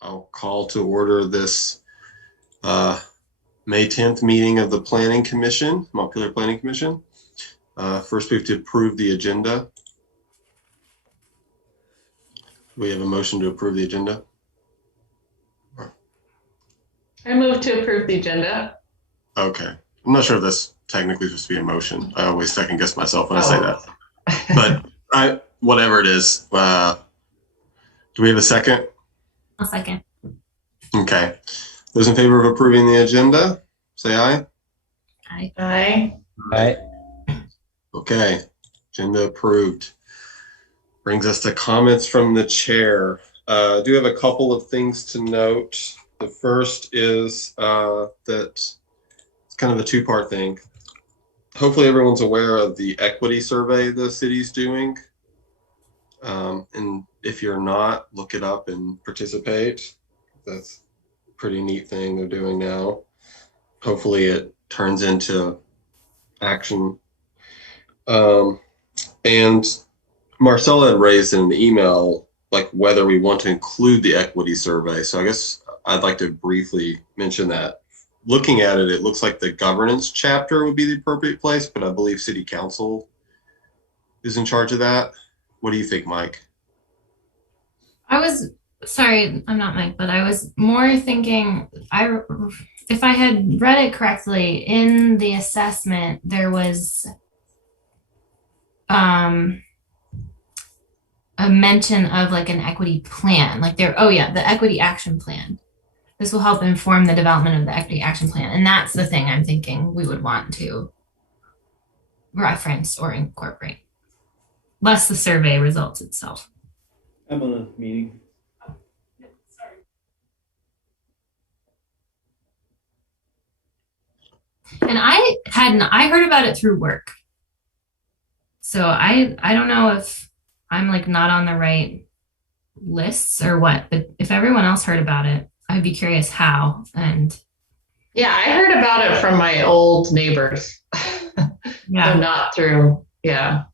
I'll call to order this May 10th meeting of the Planning Commission, Montpelier Planning Commission. First, we have to approve the agenda. We have a motion to approve the agenda. I move to approve the agenda. Okay. I'm not sure if that's technically supposed to be a motion. I always second guess myself when I say that. But whatever it is, do we have a second? I'll second. Okay. Those in favor of approving the agenda, say aye. Aye. Aye. Aye. Okay. Agenda approved. Brings us to comments from the chair. I do have a couple of things to note. The first is that it's kind of a two-part thing. Hopefully everyone's aware of the equity survey the city's doing. And if you're not, look it up and participate. That's a pretty neat thing they're doing now. Hopefully it turns into action. And Marcella had raised in an email, like whether we want to include the equity survey. So I guess I'd like to briefly mention that. Looking at it, it looks like the governance chapter would be the appropriate place, but I believe City Council is in charge of that. What do you think, Mike? Sorry, I'm not Mike, but I was more thinking, if I had read it correctly, in the assessment, there was a mention of like an equity plan, like the equity action plan. This will help inform the development of the equity action plan. And that's the thing I'm thinking we would want to reference or incorporate, less the survey results itself. I'm on a meeting. And I heard about it through work. So I don't know if I'm like not on the right lists or what, but if everyone else heard about it, I'd be curious how. And Yeah, I heard about it from my old neighbors. yeah, So not through, I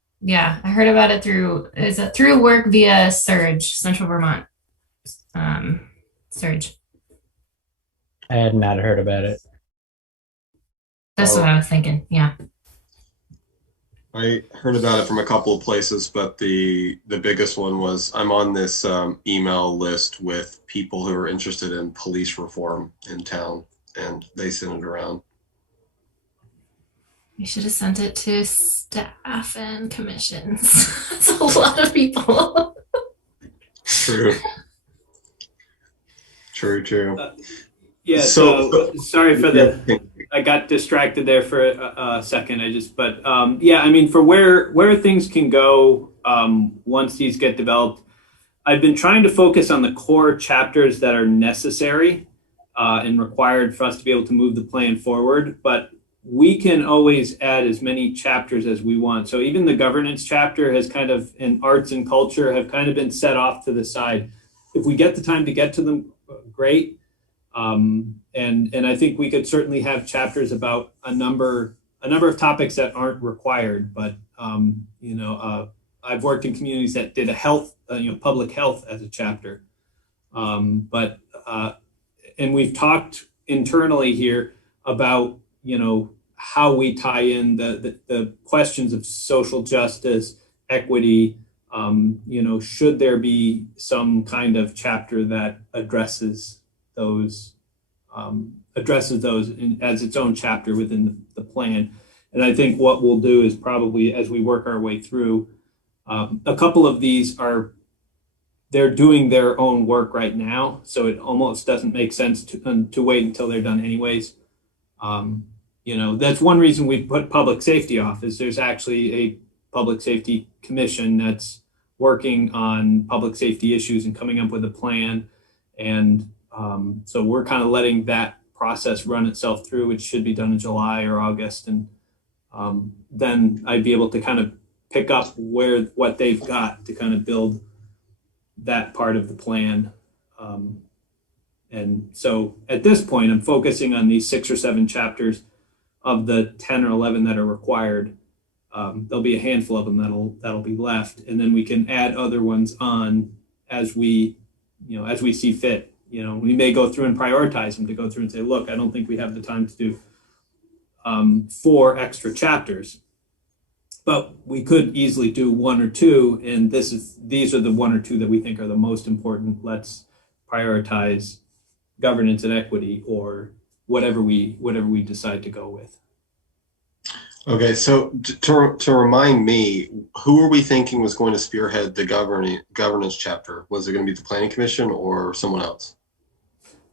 heard about it through work via Surge, Central Vermont. Surge. I had not heard about it. That's what I was thinking. Yeah. I heard about it from a couple of places, but the biggest one was I'm on this email list with people who are interested in police reform in town, and they sent it around. We should have sent it to staff and commissions. That's a lot of people. True. Yeah, so sorry for I got distracted there for a second. I mean, for where things can go once these get developed, I've been trying to focus on the core chapters that are necessary and required for us to be able to move the plan forward. But we can always add as many chapters as we want. So even the governance chapter has kind of, and arts and culture have kind of been set off to the side. If we get the time to get to them, great. And I think we could certainly have chapters about a number of topics that aren't required, but I've worked in communities that did public health as a chapter. And we've talked internally here about, how we tie in the questions of social justice, equity. Should there be some kind of chapter that addresses those as its own chapter within the plan. And I think what we'll do is probably, as we work our way through, a couple of these they're doing their own work right now, so it almost doesn't make sense to wait until they're done anyways. That's one reason we put public safety off, is there's actually a public safety commission that's working on public safety issues and coming up with a plan. And so we're kind of letting that process run itself through, which should be done in July or August. And then I'd be able to kind of pick up what they've got to kind of build that part of the plan. And so at this point, I'm focusing on these 6 or 7 chapters of the 10 or 11 that are required. There'll be a handful of them that'll be left. And then we can add other ones on as we see fit. we may go through and prioritize them to go through and say, look, I don't think we have the time to do 4 extra chapters, but we could easily do 1 or 2. And these are the 1 or 2 that we think are the most important. Let's prioritize governance and equity, or whatever we decide to go with. Okay, so to remind me, who are we thinking was going to spearhead the governance chapter? Was it going to be the Planning Commission or someone else?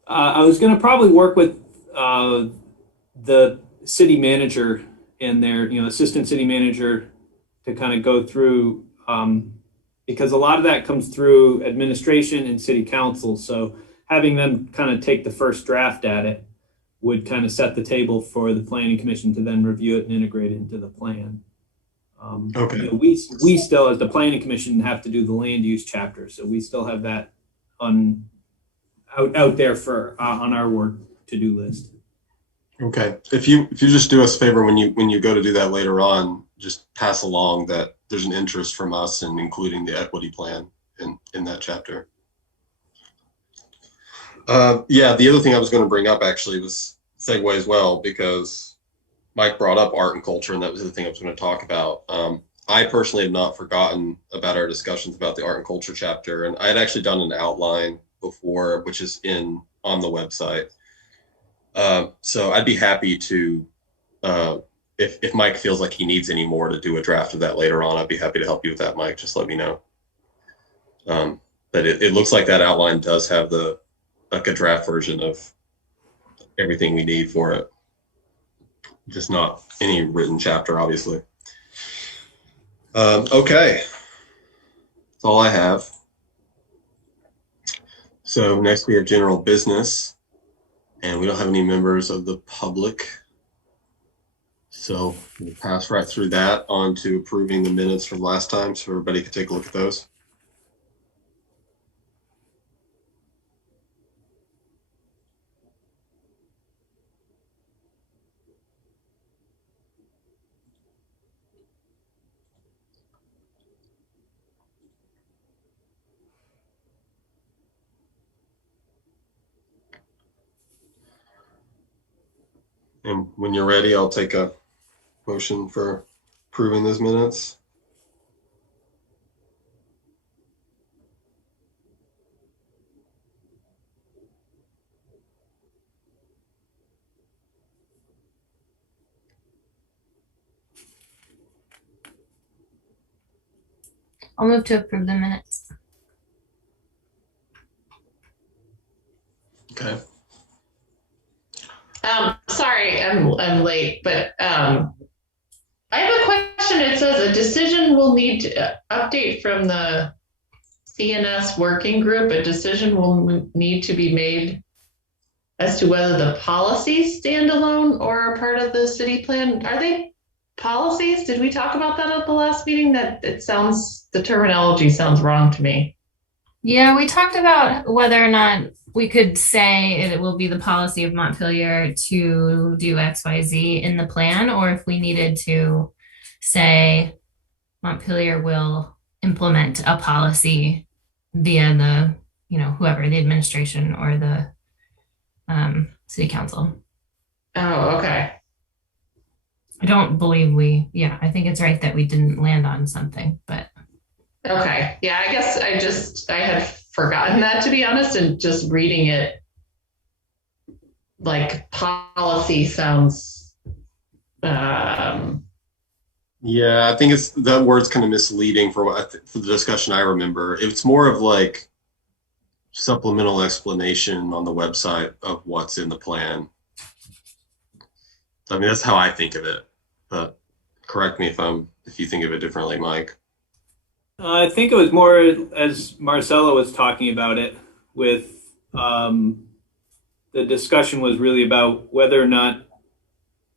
I was going to probably work with the city manager and their assistant city manager to kind of go through, because a lot of that comes through administration and city council. So having them kind of take the first draft at it would kind of set the table for the Planning Commission to then review it and integrate it into the plan. Okay. We still, as the Planning Commission, have to do the land use chapter, so we still have that out there for on our work to-do list. Okay. If you just do us a favor when you go to do that later on, just pass along that there's an interest from us in including the equity plan in that chapter. Yeah, the other thing I was going to bring up actually was segue as well, because Mike brought up art and culture, and that was the thing I was going to talk about. I personally have not forgotten about our discussions about the art and culture chapter, and I had actually done an outline before, which is on the website. So I'd be happy to, if Mike feels like he needs any more to do a draft of that later on, I'd be happy to help you with that, Mike. Just let me know. But it looks like that outline does have like a draft version of everything we need for it. Just not any written chapter, obviously. Okay. That's all I have. So next we have general business, and we don't have any members of the public. So we'll pass right through that on to approving the minutes from last time, so everybody can take a look at those. And when you're ready, I'll take a motion for approving those minutes. I'll move to approve the minutes. Okay. Sorry, I'm late, but I have a question. It says a decision will need to update from the CNS working group. A decision will need to be made as to whether the policies stand alone or are part of the city plan. Are they policies? Did we talk about that at the last meeting? That the terminology sounds wrong to me. Yeah, we talked about whether or not we could say it will be the policy of Montpelier to do XYZ in the plan, or if we needed to say Montpelier will implement a policy via the, whoever, the administration or the city council. Oh, okay. I don't believe I think it's right that we didn't land on something, but. Okay. Yeah, I guess I had forgotten that, to be honest, and just reading it like policy sounds. Yeah, I think that word's kind of misleading for the discussion I remember. It's more of like supplemental explanation on the website of what's in the plan. I mean, that's how I think of it, but correct me if you think of it differently, Mike. I think it was more, as Marcella was talking about it, with the discussion was really about whether or not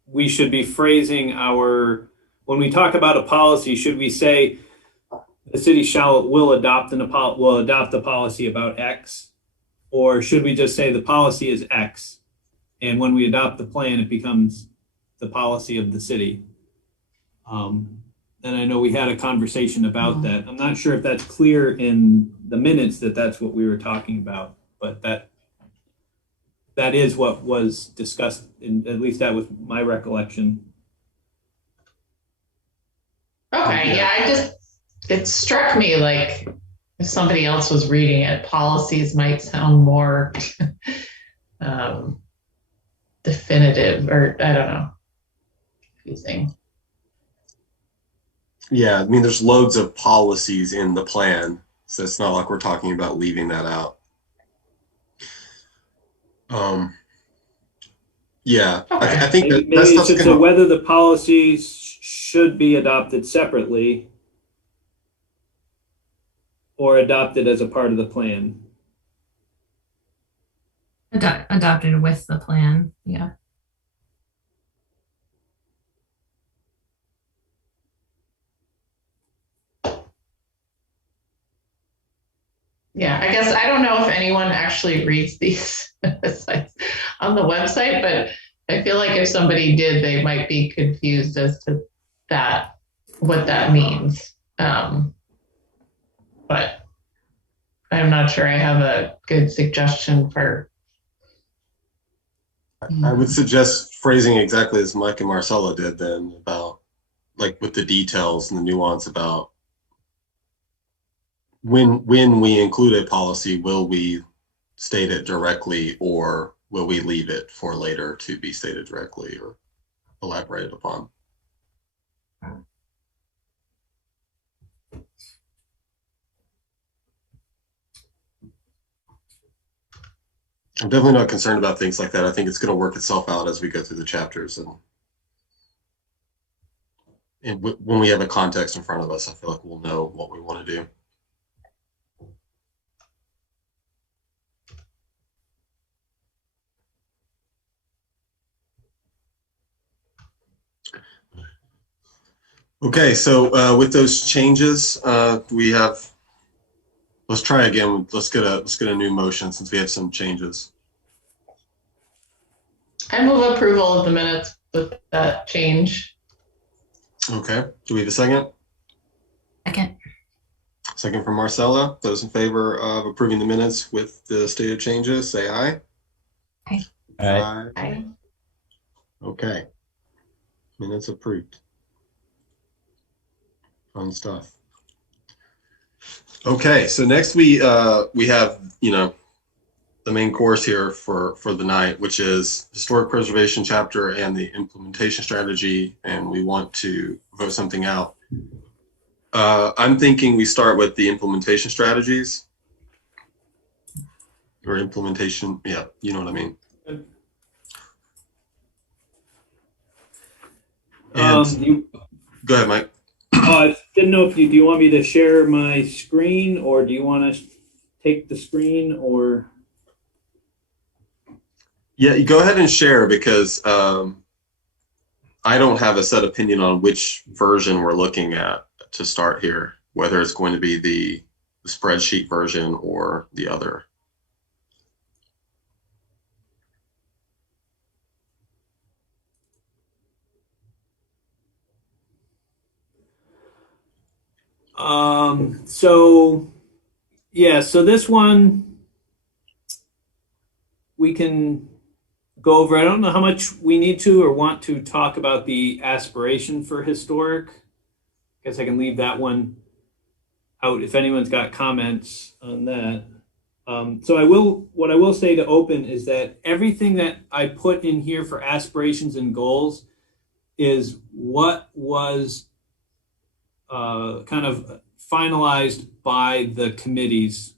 we should be phrasing when we talk about a policy, should we say the city will adopt the policy about X, or should we just say the policy is X, and when we adopt the plan, it becomes the policy of the city. And I know we had a conversation about that. I'm not sure if that's clear in the minutes that that's what we were talking about, but that is what was discussed, at least that was my recollection. Okay, yeah, it struck me like if somebody else was reading it, policies might sound more definitive, or I don't know, confusing. Yeah, I mean, there's loads of policies in the plan, so it's not like we're talking about leaving that out. Yeah, Okay. I think Maybe that it's stuff's just gonna. whether the policies should be adopted separately or adopted as a part of the plan. Adopted with the plan. Yeah. Yeah, I guess I don't know if anyone actually reads these sites on the website, but I feel like if somebody did, they might be confused as to that, what that means. But I'm not sure I have a good suggestion for. I would suggest phrasing exactly as Mike and Marcella did then, about like with the details and the nuance about when we include a policy, will we state it directly, or will we leave it for later to be stated directly or elaborated upon? I'm definitely not concerned about things like that. I think it's going to work itself out as we go through the chapters, and when we have a context in front of us, I feel like we'll know what we want to do. Okay, so with those changes, we have. Let's try again. Let's get a new motion since we have some changes. I move approval of the minutes with that change. Okay. Do we have a second? Second. Second from Marcella. Those in favor of approving the minutes with the stated changes, say aye. Aye. Aye. Aye. Okay. Minutes approved. Fun stuff. Okay, so next we have, the main course here for the night, which is historic preservation chapter and the implementation strategy, and we want to vote something out. I'm thinking we start with the implementation strategies or implementation. Yeah, you know what I mean. Go ahead, Mike. I didn't know if do you want me to share my screen, or do you want to take the screen, or? Yeah, you go ahead and share, because I don't have a set opinion on which version we're looking at to start here, whether it's going to be the spreadsheet version or the other. So this one we can go over. I don't know how much we need to or want to talk about the aspiration for historic. I guess I can leave that one out if anyone's got comments on that. What I will say to open is that everything that I put in here for aspirations and goals is what was kind of finalized by the committees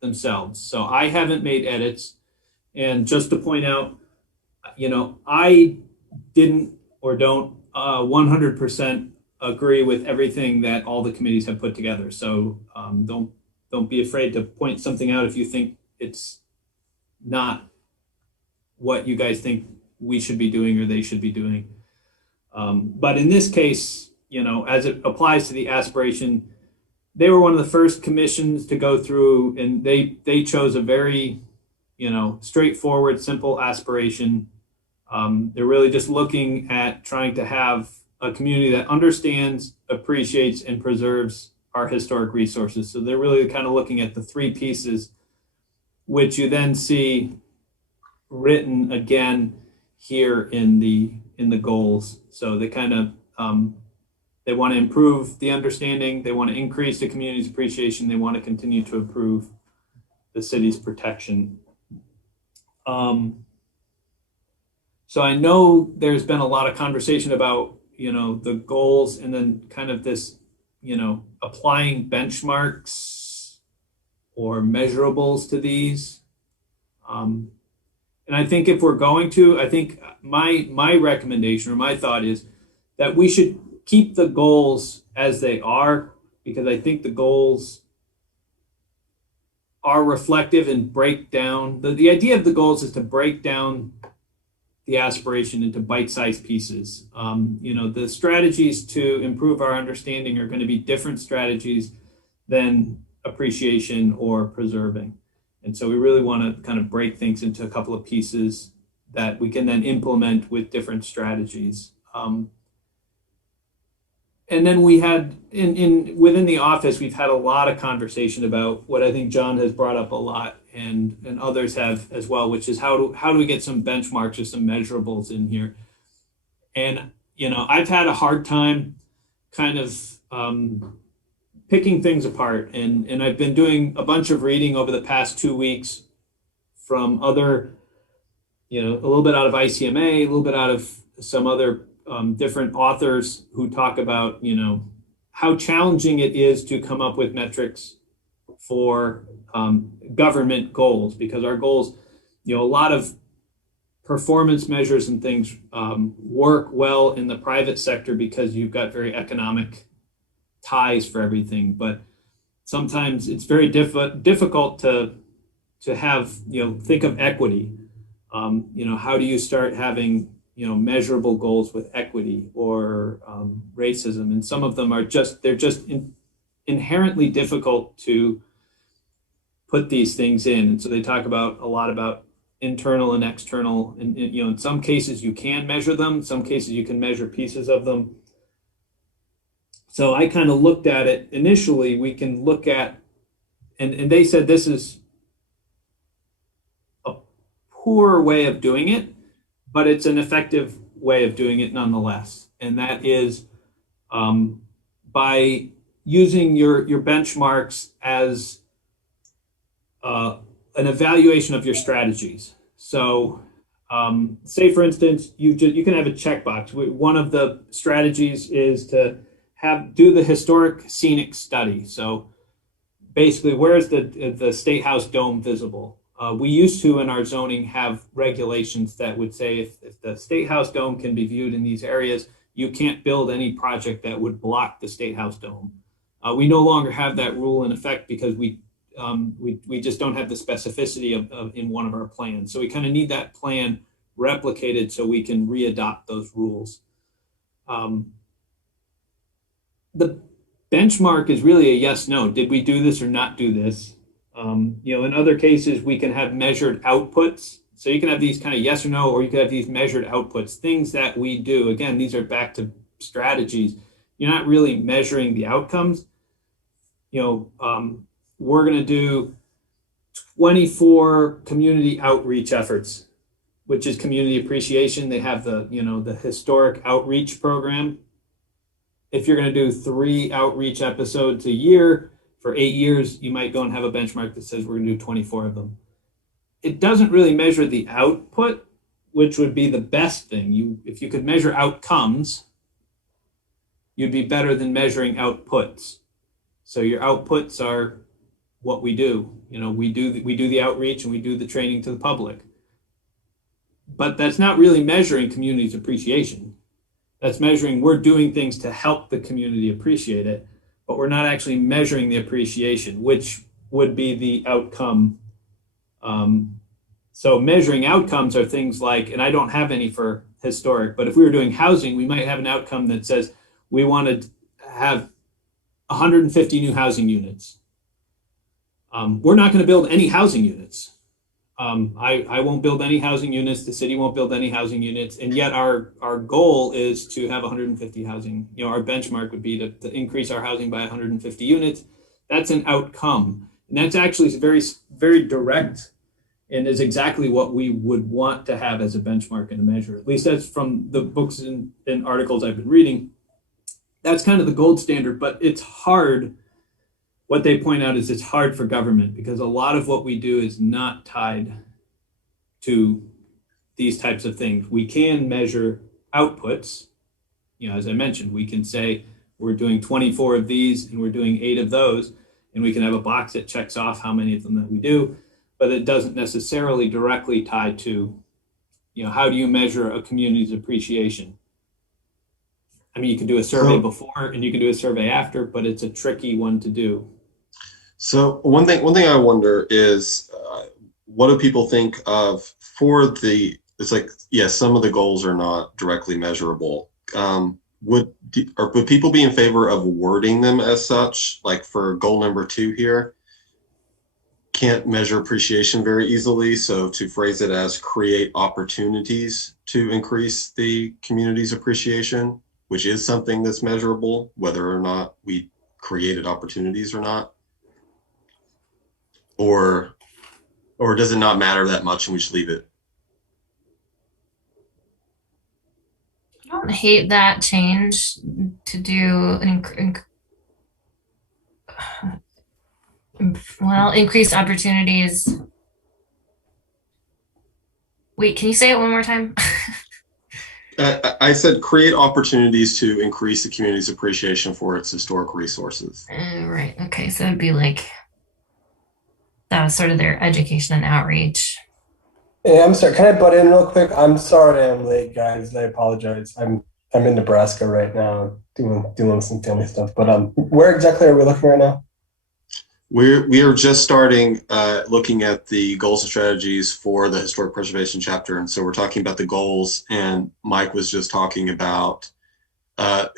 themselves. So I haven't made edits. And just to point out, I didn't or don't 100% agree with everything that all the committees have put together. So don't be afraid to point something out if you think it's not what you guys think we should be doing or they should be doing. But in this case, as it applies to the aspiration, they were one of the first commissions to go through, and they chose a very, straightforward, simple aspiration. They're really just looking at trying to have a community that understands, appreciates, and preserves our historic resources. So they're really kind of looking at the three pieces, which you then see written again here in the goals. So they kind of they want to improve the understanding, they want to increase the community's appreciation, they want to continue to improve the city's protection. So I know there's been a lot of conversation about, the goals and then kind of this, applying benchmarks or measurables to these. And I think if we're going to, I think my recommendation or my thought is that we should keep the goals as they are, because I think the goals are reflective and break down. The idea of the goals is to break down the aspiration into bite-sized pieces. The strategies to improve our understanding are going to be different strategies than appreciation or preserving. And so we really want to kind of break things into a couple of pieces that we can then implement with different strategies. And then we had within the office, we've had a lot of conversation about what I think John has brought up a lot, and others have as well, which is how do we get some benchmarks or some measurables in here? And I've had a hard time kind of picking things apart, and I've been doing a bunch of reading over the past 2 weeks from other, a little bit out of ICMA, a little bit out of some other different authors who talk about, how challenging it is to come up with metrics for government goals, because our goals, a lot of performance measures and things work well in the private sector because you've got very economic ties for everything. But sometimes it's very difficult to have, think of equity. How do you start having measurable goals with equity or racism? And some of them are they're just inherently difficult to put these things in. And so they talk about a lot about internal and external. And in some cases you can measure them, in some cases you can measure pieces of them. So I kind of looked at it initially. We can look at, and they said this is a poor way of doing it, but it's an effective way of doing it nonetheless. And that is by using your benchmarks as an evaluation of your strategies. So say, for instance, you can have a checkbox. One of the strategies is to do the historic scenic study. So basically, where is the State House dome visible? We used to, in our zoning, have regulations that would say if the State House dome can be viewed in these areas, you can't build any project that would block the State House dome. We no longer have that rule in effect because we just don't have the specificity of in one of our plans. So we kind of need that plan replicated so we can readopt those rules. The benchmark is really a yes, no. Did we do this or not do this? In other cases, we can have measured outputs. So you can have these kind of yes or no, or you can have these measured outputs, things that we do. Again, these are back to strategies. You're not really measuring the outcomes. We're going to do 24 community outreach efforts, which is community appreciation. They have the historic outreach program. If you're going to do 3 outreach episodes a year for 8 years, you might go and have a benchmark that says we're going to do 24 of them. It doesn't really measure the output, which would be the best thing. If you could measure outcomes, you'd be better than measuring outputs. So your outputs are what we do. We do the outreach and we do the training to the public. But that's not really measuring community's appreciation. That's measuring we're doing things to help the community appreciate it, but we're not actually measuring the appreciation, which would be the outcome. So measuring outcomes are things like, and I don't have any for historic, but if we were doing housing, we might have an outcome that says we want to have 150 new housing units. We're not going to build any housing units. I won't build any housing units. The city won't build any housing units. And yet our goal is to have 150 housing. Our benchmark would be to increase our housing by 150 units. That's an outcome. And that's actually very, very direct and is exactly what we would want to have as a benchmark and a measure. At least that's from the books and articles I've been reading. That's kind of the gold standard, but it's hard. What they point out is it's hard for government because a lot of what we do is not tied to these types of things. We can measure outputs. As I mentioned, we can say we're doing 24 of these and we're doing 8 of those, and we can have a box that checks off how many of them that we do, but it doesn't necessarily directly tie to, how do you measure a community's appreciation? I mean, you can do a survey before and you can do a survey after, but it's a tricky one to do. So one thing I wonder is, what do people think of it's like, yes, some of the goals are not directly measurable. Would people be in favor of wording them as such? Like for goal number 2 here, can't measure appreciation very easily. So to phrase it as create opportunities to increase the community's appreciation, which is something that's measurable, whether or not we created opportunities or not. Or does it not matter that much and we should leave it? I don't hate that change to do increase opportunities. Wait, can you say it one more time? I said create opportunities to increase the community's appreciation for its historic resources. Right. Okay. So it'd be like that was sort of their education and outreach. Hey, I'm sorry. Can I butt in real quick? I'm sorry I'm late, guys. I apologize. I'm in Nebraska right now doing some family stuff. But where exactly are we looking right now? We are just starting looking at the goals and strategies for the historic preservation chapter, and so we're talking about the goals. And Mike was just talking about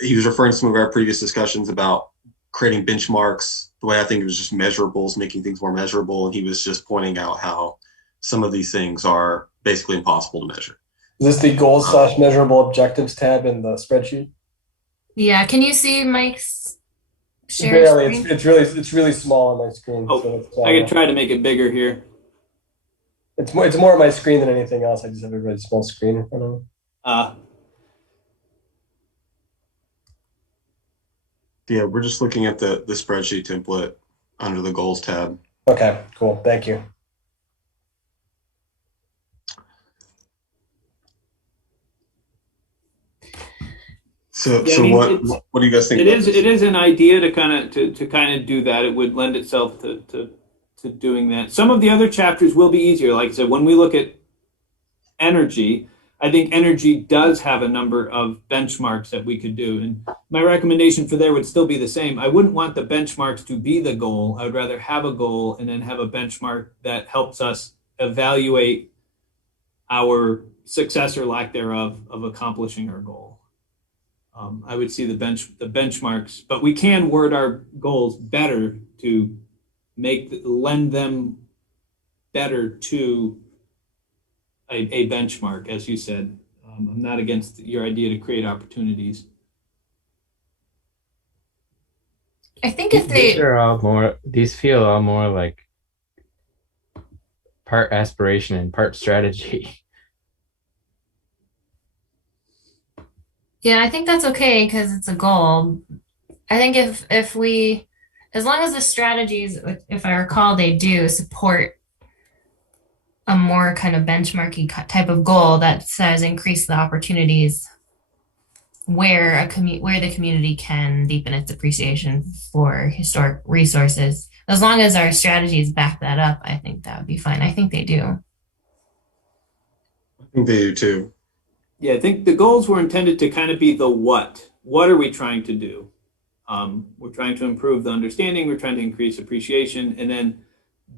he was referring to some of our previous discussions about creating benchmarks. The way I think it was just measurables, making things more measurable, and he was just pointing out how some of these things are basically impossible to measure. Is this the goals / measurable objectives tab in the spreadsheet? Yeah. Can you see Mike's share? Barely. It's really small on my screen. Oh, so I could try to make it bigger here. It's more on my screen than anything else. I just have a really small screen in front of me. Yeah, we're just looking at the spreadsheet template under the goals tab. Okay, cool. Thank you. So what do you guys think? It is an idea to kind of do that. It would lend itself to doing that. Some of the other chapters will be easier. Like I said, when we look at energy, I think energy does have a number of benchmarks that we could do. And my recommendation for there would still be the same. I wouldn't want the benchmarks to be the goal. I would rather have a goal and then have a benchmark that helps us evaluate our success or lack thereof of accomplishing our goal. I would see the benchmarks, but we can word our goals better to lend them better to a benchmark, as you said. I'm not against your idea to create opportunities. I think if they these feel all more like part aspiration and part strategy. Yeah, I think that's okay because it's a goal. I think if we, as long as the strategies, if I recall, they do support a more kind of benchmarky type of goal that says increase the opportunities where the community can deepen its appreciation for historic resources. As long as our strategies back that up, I think that would be fine. I think they do. I think they do too. Yeah, I think the goals were intended to kind of be the what. What are we trying to do? We're trying to improve the understanding. We're trying to increase appreciation. And then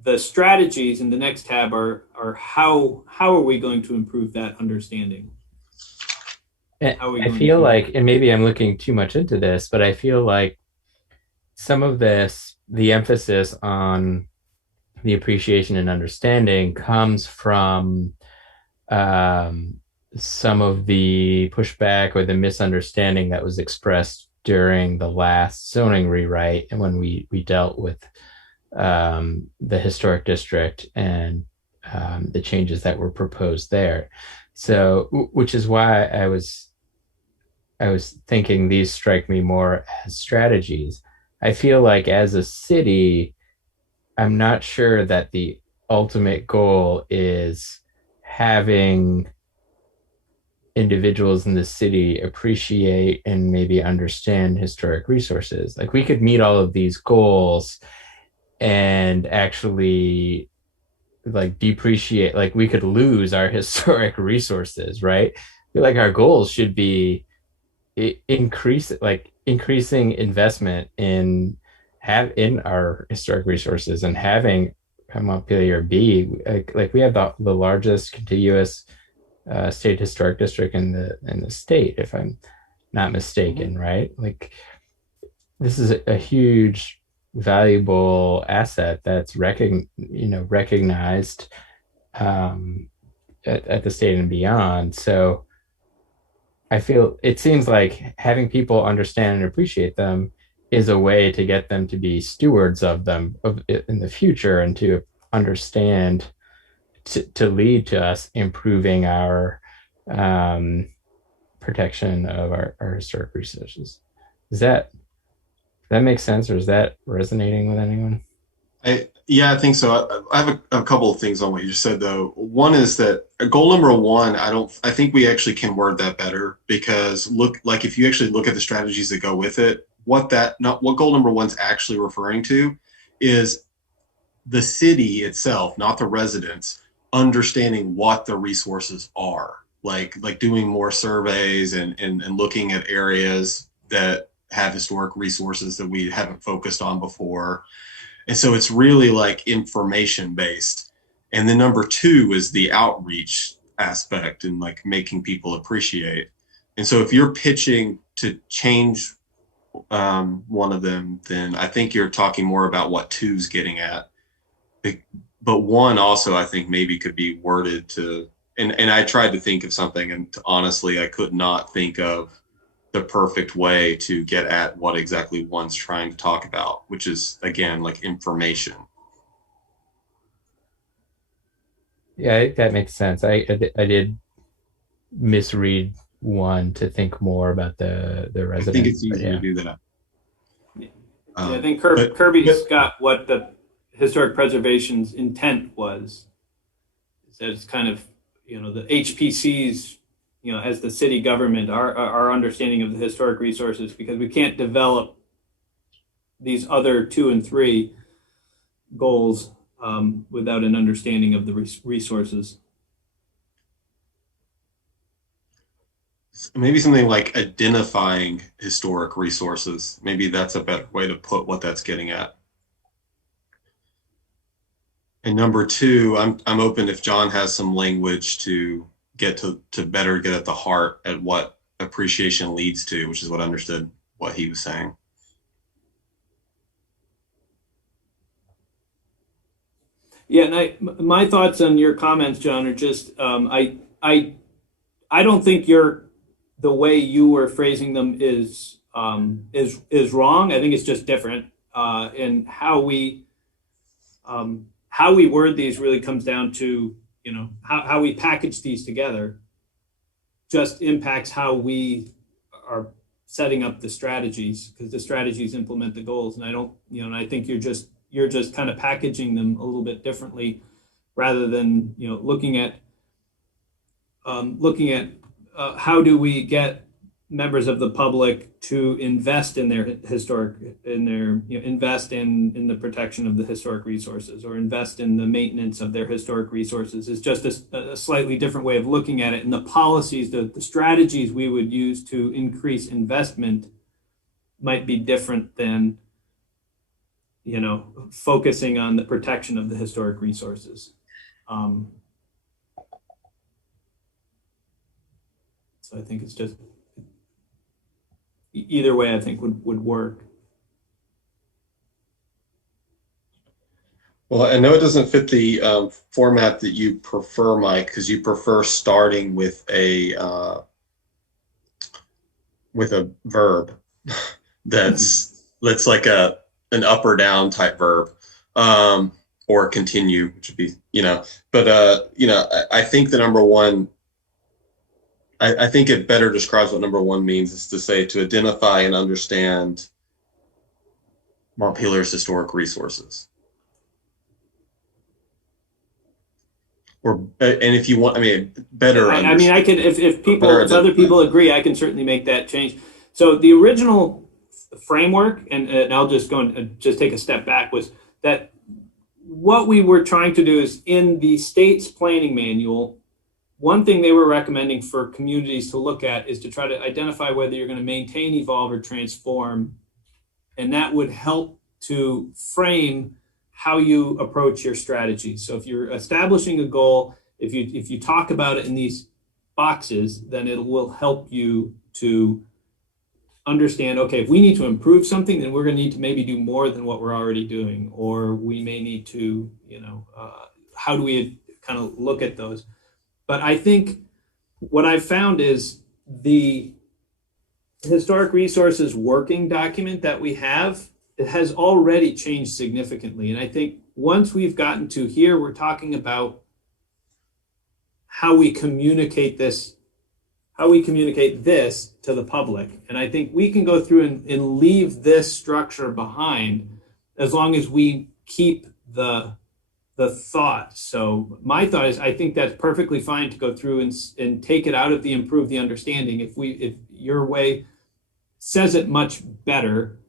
the strategies in the next tab are how are we going to improve that understanding? I feel like, and maybe I'm looking too much into this, but I feel like some of this, the emphasis on the appreciation and understanding comes from some of the pushback or the misunderstanding that was expressed during the last zoning rewrite and when we dealt with the historic district and the changes that were proposed there. So, which is why I was thinking these strike me more as strategies. I feel like as a city, I'm not sure that the ultimate goal is having individuals in the city appreciate and maybe understand historic resources. Like we could meet all of these goals and actually like depreciate, like we could lose our historic resources, right? I feel like our goals should be increasing investment in our historic resources and having Montpelier be like we have the largest contiguous state historic district in the state, if I'm not mistaken, right? Like this is a huge valuable asset that's recognized at the state and beyond. So I feel it seems like having people understand and appreciate them is a way to get them to be stewards of them in the future and to understand to lead to us improving our protection of our historic resources. Does that make sense, or is that resonating with anyone? Yeah, I think so. I have a couple of things on what you just said, though. One is that goal number one, I think we actually can word that better, because like if you actually look at the strategies that go with it, what goal number one's actually referring to is the city itself, not the residents, understanding what the resources are, like doing more surveys and looking at areas that have historic resources that we haven't focused on before. And so it's really like information based. And then number two is the outreach aspect and like making people appreciate. And so if you're pitching to change one of them, then I think you're talking more about what two's getting at. But one also, I think, maybe could be worded to, and I tried to think of something, and honestly, I could not think of the perfect way to get at what exactly one's trying to talk about, which is, again, like information. Yeah, that makes sense. I did misread one to think more about the residents. I think it's easy to do that. Yeah, I think Kirby's got what the historic preservation's intent was. That it's kind of, the HPC's, as the city government, our understanding of the historic resources, because we can't develop these other 2 and 3 goals without an understanding of the resources. Maybe something like identifying historic resources. Maybe that's a better way to put what that's getting at. And number two, I'm open if John has some language to get to better get at the heart at what appreciation leads to, which is what I understood what he was saying. Yeah, and my thoughts on your comments, John, are just I don't think the way you were phrasing them is wrong. I think it's just different, and how we word these really comes down to how we package these together. Just impacts how we are setting up the strategies, because the strategies implement the goals, and I think you're just kind of packaging them a little bit differently, rather than looking at how do we get members of the public to invest in their invest in the protection of the historic resources, or invest in the maintenance of their historic resources. Is just a slightly different way of looking at it. And the policies, the strategies we would use to increase investment might be different than focusing on the protection of the historic resources. So I think it's just either way, I think would work. Well, I know it doesn't fit the format that you prefer, Mike, because you prefer starting with a verb that's like an up or down type verb. or continue, which would be, but I think the number one, I think it better describes what number one means, is to say to identify and understand Montpelier's historic resources. And if you want, better. I mean, I could, if other people agree, I can certainly make that change. So the original framework, and I'll just go and just take a step back, was that what we were trying to do is in the state's planning manual, one thing they were recommending for communities to look at is to try to identify whether you're going to maintain, evolve, or transform. And that would help to frame how you approach your strategy. So if you're establishing a goal, if you talk about it in these boxes, then it will help you to understand, okay, if we need to improve something, then we're going to need to maybe do more than what we're already doing, or we may need to, how do we kind of look at those? But I think what I've found is the historic resources working document that we have, it has already changed significantly. And I think once we've gotten to here, we're talking about how we communicate this to the public. And I think we can go through and leave this structure behind as long as we keep the thought. So my thought is, I think that's perfectly fine to go through and take it out of the improve the understanding. If your way says it much better,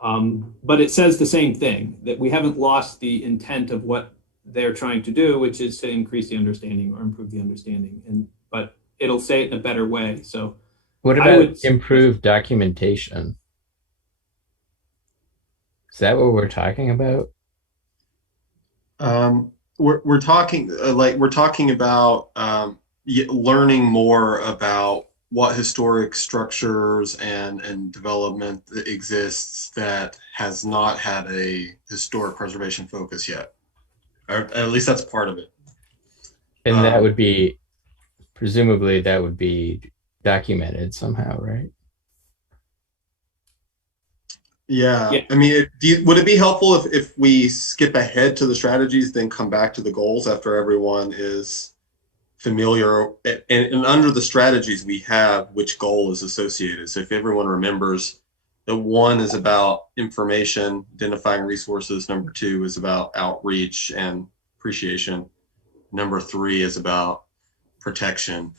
but it says the same thing, that we haven't lost the intent of what they're trying to do, which is to increase the understanding or improve the understanding. But it'll say it in a better way. So what about improved documentation? Is that what we're talking about? We're talking about learning more about what historic structures and development that exists that has not had a historic preservation focus yet, or at least that's part of it. And that would be, presumably that would be documented somehow, right? Yeah. I mean, would it be helpful if we skip ahead to the strategies, then come back to the goals after everyone is familiar? And under the strategies, we have which goal is associated. So if everyone remembers that one is about information, identifying resources. Number 2 is about outreach and appreciation. Number 3 is about protection.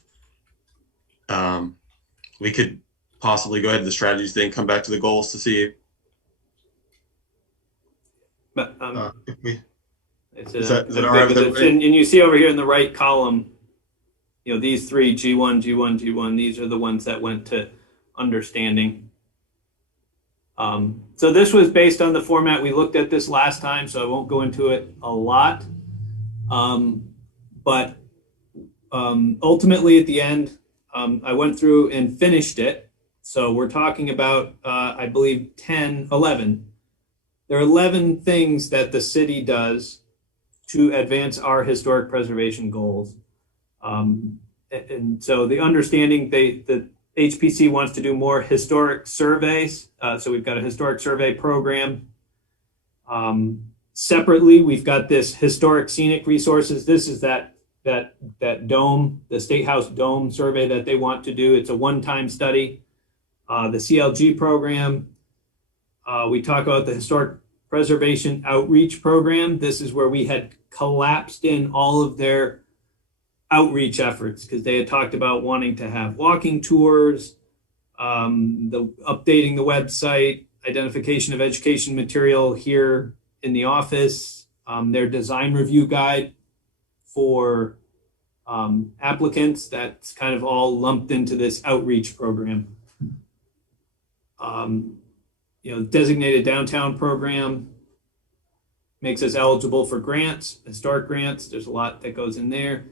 We could possibly go ahead to the strategies, then come back to the goals to see. But is that all right? And you see over here in the right column, these 3, G1, G1, G1, these are the ones that went to understanding. So this was based on the format. We looked at this last time, so I won't go into it a lot. But ultimately at the end, I went through and finished it. So we're talking about, I believe, 11. There are 11 things that the city does to advance our historic preservation goals. And so the understanding, the HPC wants to do more historic surveys. So we've got a historic survey program. Separately, we've got this historic scenic resources. This is that dome, the State House dome survey that they want to do. It's a one-time study. The CLG program. We talk about the historic preservation outreach program. This is where we had collapsed in all of their outreach efforts because they had talked about wanting to have walking tours, updating the website, identification of education material here in the office, their design review guide for applicants. That's kind of all lumped into this outreach program. Designated downtown program makes us eligible for grants, historic grants. There's a lot that goes in there.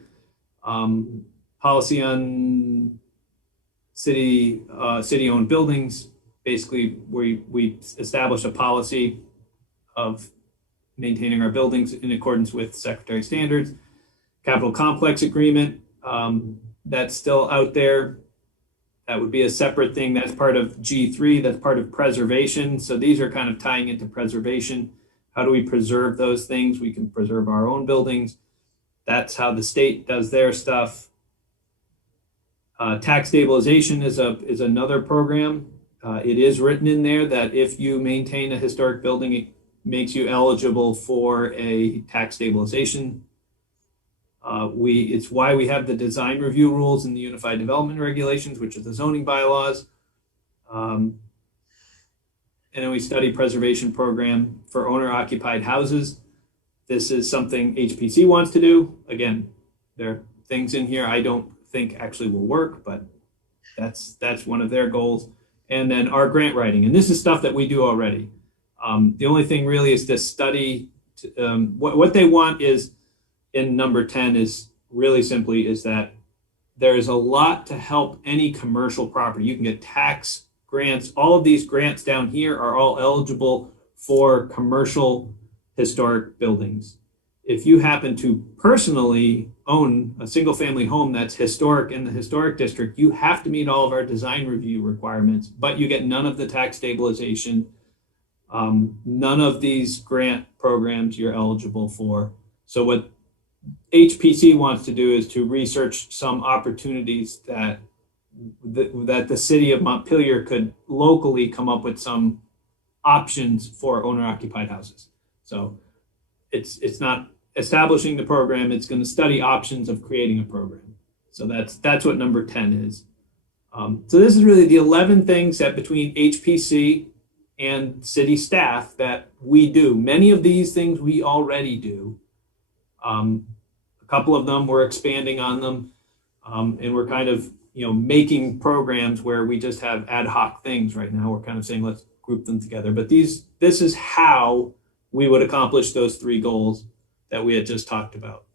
Policy on city-owned buildings. Basically, we establish a policy of maintaining our buildings in accordance with Secretary standards. Capital complex agreement, that's still out there. That would be a separate thing. That's part of G3. That's part of preservation. So these are kind of tying into preservation, How do we preserve those things? We can preserve our own buildings. That's how the state does their stuff. Tax stabilization is another program. It is written in there that if you maintain a historic building, it makes you eligible for a tax stabilization. It's why we have the design review rules in the Unified Development Regulations, which are the zoning bylaws. And then we study preservation program for owner-occupied houses. This is something HPC wants to do. Again, there are things in here I don't think actually will work, but that's one of their goals. And then our grant writing, and this is stuff that we do already. The only thing really is to study. What they want is in number 10 is really simply is that there is a lot to help any commercial property. You can get tax grants. All of these grants down here are all eligible for commercial historic buildings. If you happen to personally own a single family home that's historic in the historic district, you have to meet all of our design review requirements, but you get none of the tax stabilization, none of these grant programs you're eligible for. So what HPC wants to do is to research some opportunities that the city of Montpelier could locally come up with some options for owner-occupied houses. So it's not establishing the program, it's going to study options of creating a program. So that's what number 10 is. So this is really the 11 things that between HPC and city staff that we do. Many of these things we already do. A couple of them we're expanding on them, and we're kind of making programs where we just have ad hoc things right now. We're kind of saying let's group them together. But this is how we would accomplish those 3 goals that we had just talked about.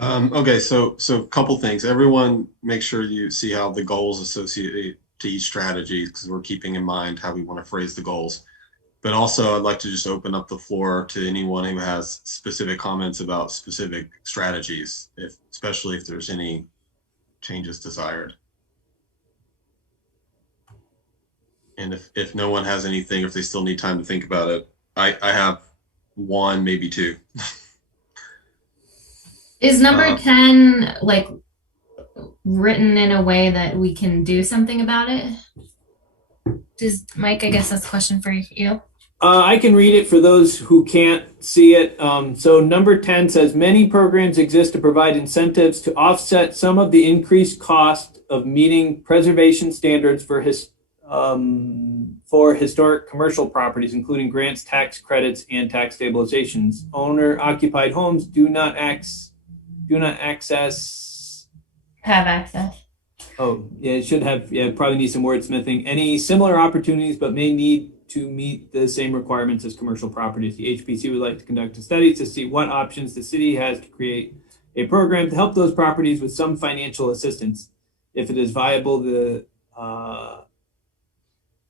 Okay, so a couple things. Everyone, make sure you see how the goals associated to each strategy, because we're keeping in mind how we want to phrase the goals. But also, I'd like to just open up the floor to anyone who has specific comments about specific strategies, especially if there's any changes desired. And if no one has anything, or if they still need time to think about it, I have 1, maybe 2. Is number 10 like written in a way that we can do something about it? Mike, I guess that's a question for you. I can read it for those who can't see it. So number 10 says, many programs exist to provide incentives to offset some of the increased cost of meeting preservation standards for historic commercial properties, including grants, tax credits, and tax stabilizations. Owner-occupied homes have access. Oh, yeah, it should have, probably need some wordsmithing. Any similar opportunities, but may need to meet the same requirements as commercial properties. The HPC would like to conduct a study to see what options the city has to create a program to help those properties with some financial assistance. If it is viable,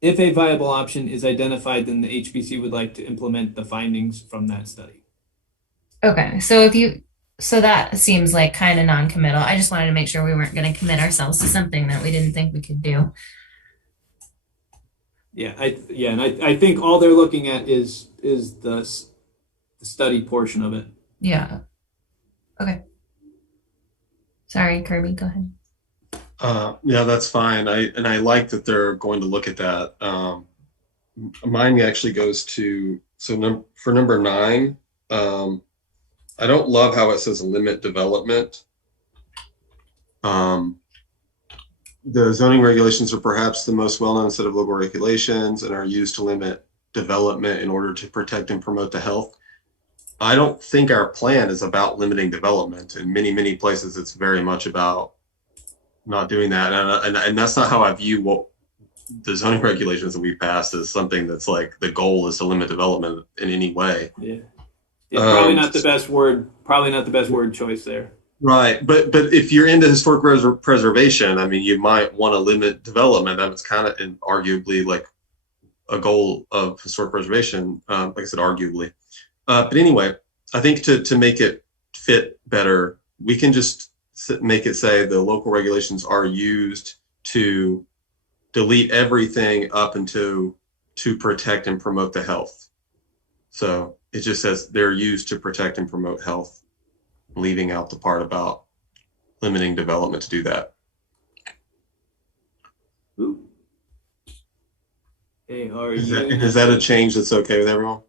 if a viable option is identified, then the HPC would like to implement the findings from that study. Okay, so that seems like kind of non-committal. I just wanted to make sure we weren't going to commit ourselves to something that we didn't think we could do. Yeah, I think all they're looking at is the study portion of it. Yeah. Okay. Sorry, Kirby, go ahead. Yeah, that's fine. I like that they're going to look at that. Mine actually goes to, for number 9, I don't love how it says limit development. The zoning regulations are perhaps the most well-known set of local regulations and are used to limit development in order to protect and promote the health. I don't think our plan is about limiting development. In many, many places, it's very much about not doing that. And that's not how I view what the zoning regulations that we passed as something that's like the goal is to limit development in any way. Yeah, probably not the best word. Probably not the best word choice there. Right, but if you're into historic preservation, I mean, you might want to limit development. That's kind of arguably like a goal of historic preservation. Like I said, arguably. But anyway, I think to make it fit better, we can just make it say the local regulations are used to delete everything up into to protect and promote the health. So it just says they're used to protect and promote health, leaving out the part about limiting development to do that. Ooh. Is that a change that's okay with everyone?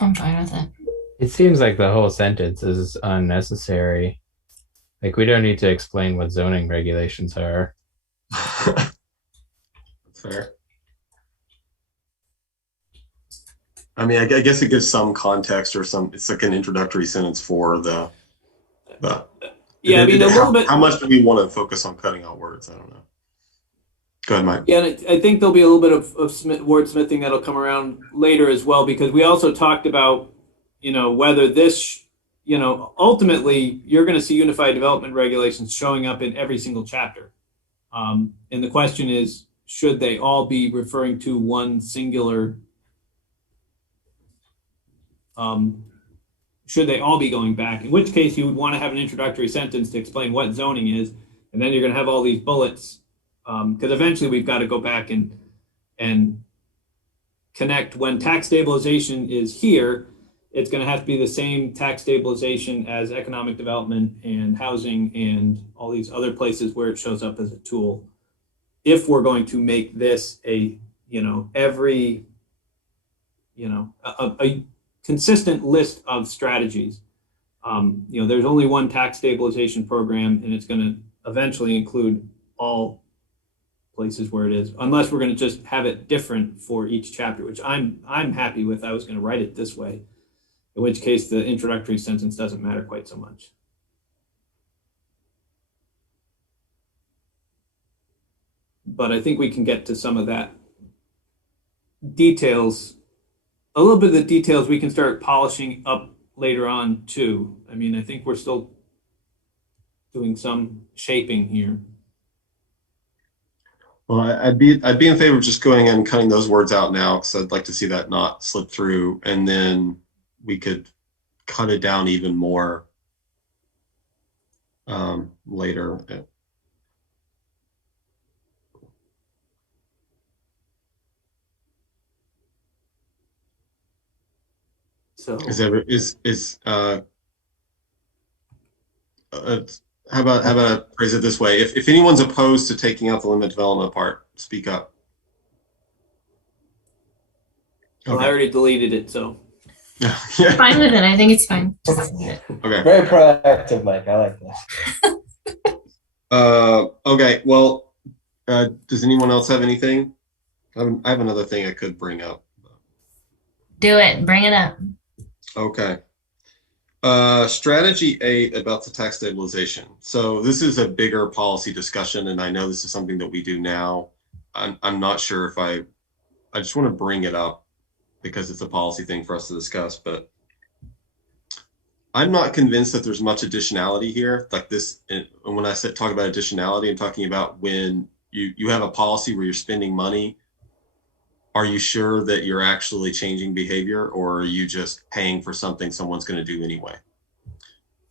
I'm fine with it. It seems like the whole sentence is unnecessary. Like, we don't need to explain what zoning regulations are. That's fair. I mean, I guess it gives some context or some, it's like an introductory sentence for the yeah, I mean, a little bit. How much do we want to focus on cutting out words? I don't know. Go ahead, Mike. Yeah, and I think there'll be a little bit of wordsmithing that'll come around later as well, because we also talked about, whether this, ultimately you're going to see unified development regulations showing up in every single chapter. And the question is, should they all be referring to one singular, should they all be going back? In which case you would want to have an introductory sentence to explain what zoning is, and then you're going to have all these bullets, because eventually we've got to go back and connect. When tax stabilization is here, it's going to have to be the same tax stabilization as economic development and housing and all these other places where it shows up as a tool. If we're going to make this a consistent list of strategies, there's only one tax stabilization program, and it's going to eventually include all places where it is, unless we're going to just have it different for each chapter, which I'm happy with. I was going to write it this way, in which case the introductory sentence doesn't matter quite so much. But I think we can get to some of that details. A little bit of the details we can start polishing up later on too. I mean, I think we're still doing some shaping here. Well, I'd be in favor of just going and cutting those words out now, because I'd like to see that not slip through, and then we could cut it down even more later. So how about I phrase it this way? If anyone's opposed to taking out the limit development part, speak up. Okay. Well, I already deleted it, so. Fine with it. I think it's fine. Okay. Very proactive, Mike. I like that. Okay. Well, does anyone else have anything? I have another thing I could bring up. Do it. Bring it up. Okay. Strategy 8 about the tax stabilization. So this is a bigger policy discussion, and I know this is something that we do now. I'm not sure if I just want to bring it up because it's a policy thing for us to discuss, but I'm not convinced that there's much additionality here. Like this, and when I talk about additionality, I'm talking about when you have a policy where you're spending money. Are you sure that you're actually changing behavior, or are you just paying for something someone's going to do anyway?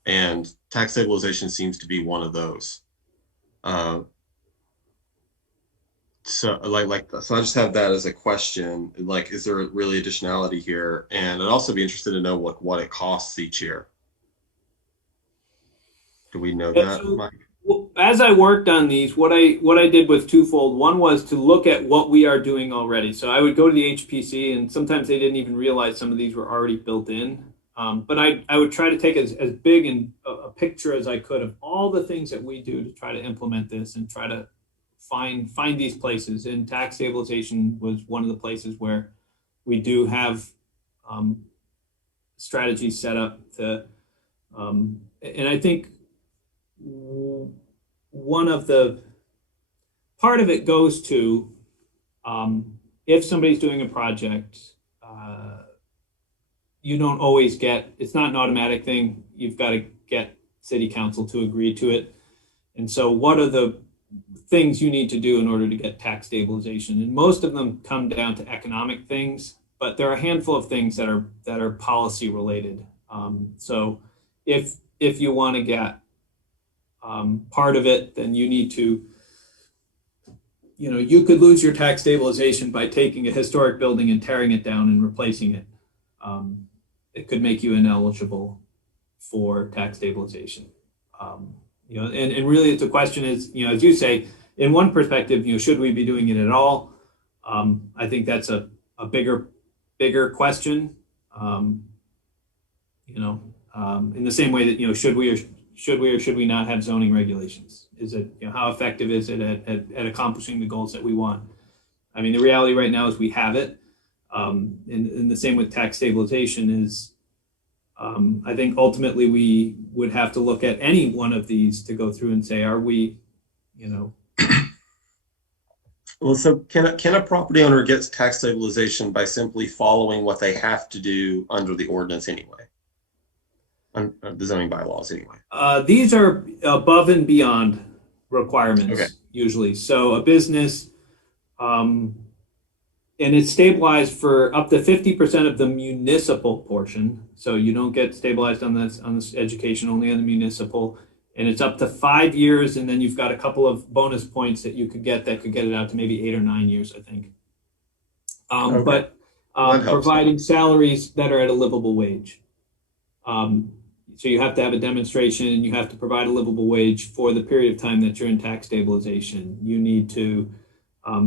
And tax stabilization seems to be one of those. So I just have that as a question. Like, is there really additionality here? And I'd also be interested to know what it costs each year. Do we know that, Mike? As I worked on these, what I did was twofold. One was to look at what we are doing already. So I would go to the HPC, and sometimes they didn't even realize some of these were already built in. But I would try to take as big a picture as I could of all the things that we do to try to implement this and try to find these places. And tax stabilization was one of the places where we do have strategies set up to, and I think one of the part of it goes to if somebody's doing a project, you don't always get, it's not an automatic thing. You've got to get city council to agree to it. And so what are the things you need to do in order to get tax stabilization? And most of them come down to economic things, but there are a handful of things that are policy related. So if you want to get part of it, then you need to, you could lose your tax stabilization by taking a historic building and tearing it down and replacing it. it could make you ineligible for tax stabilization. And really the question is, as you say, in one perspective, should we be doing it at all? I think that's a bigger question. In the same way that, should we or should we not have zoning regulations? Is it, how effective is it at accomplishing the goals that we want? I mean, the reality right now is we have it. And the same with tax stabilization is, I think ultimately we would have to look at any one of these to go through and say, are we, Well, so can a property owner get tax stabilization by simply following what they have to do under the ordinance anyway? The zoning bylaws anyway. These are above and beyond requirements, okay. Usually. So a business, and it's stabilized for up to 50% of the municipal portion. So you don't get stabilized on this education, only on the municipal. And it's up to 5 years, and then you've got a couple of bonus points that you could get that could get it out to maybe 8 or 9 years, I think. Okay. But providing salaries that are at a livable wage. So you have to have a demonstration, and you have to provide a livable wage for the period of time that you're in tax stabilization. You need to,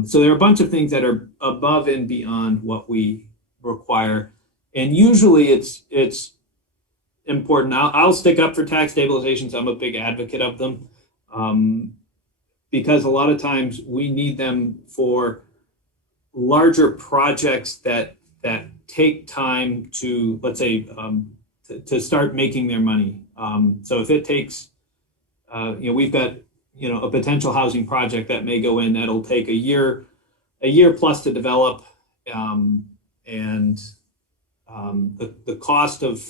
so there are a bunch of things that are above and beyond what we require. And usually it's important. I'll stick up for tax stabilizations. I'm a big advocate of them, because a lot of times we need them for larger projects that take time to, let's say, to start making their money. So if it takes, we've got, a potential housing project that may go in that'll take a year plus to develop, and the cost of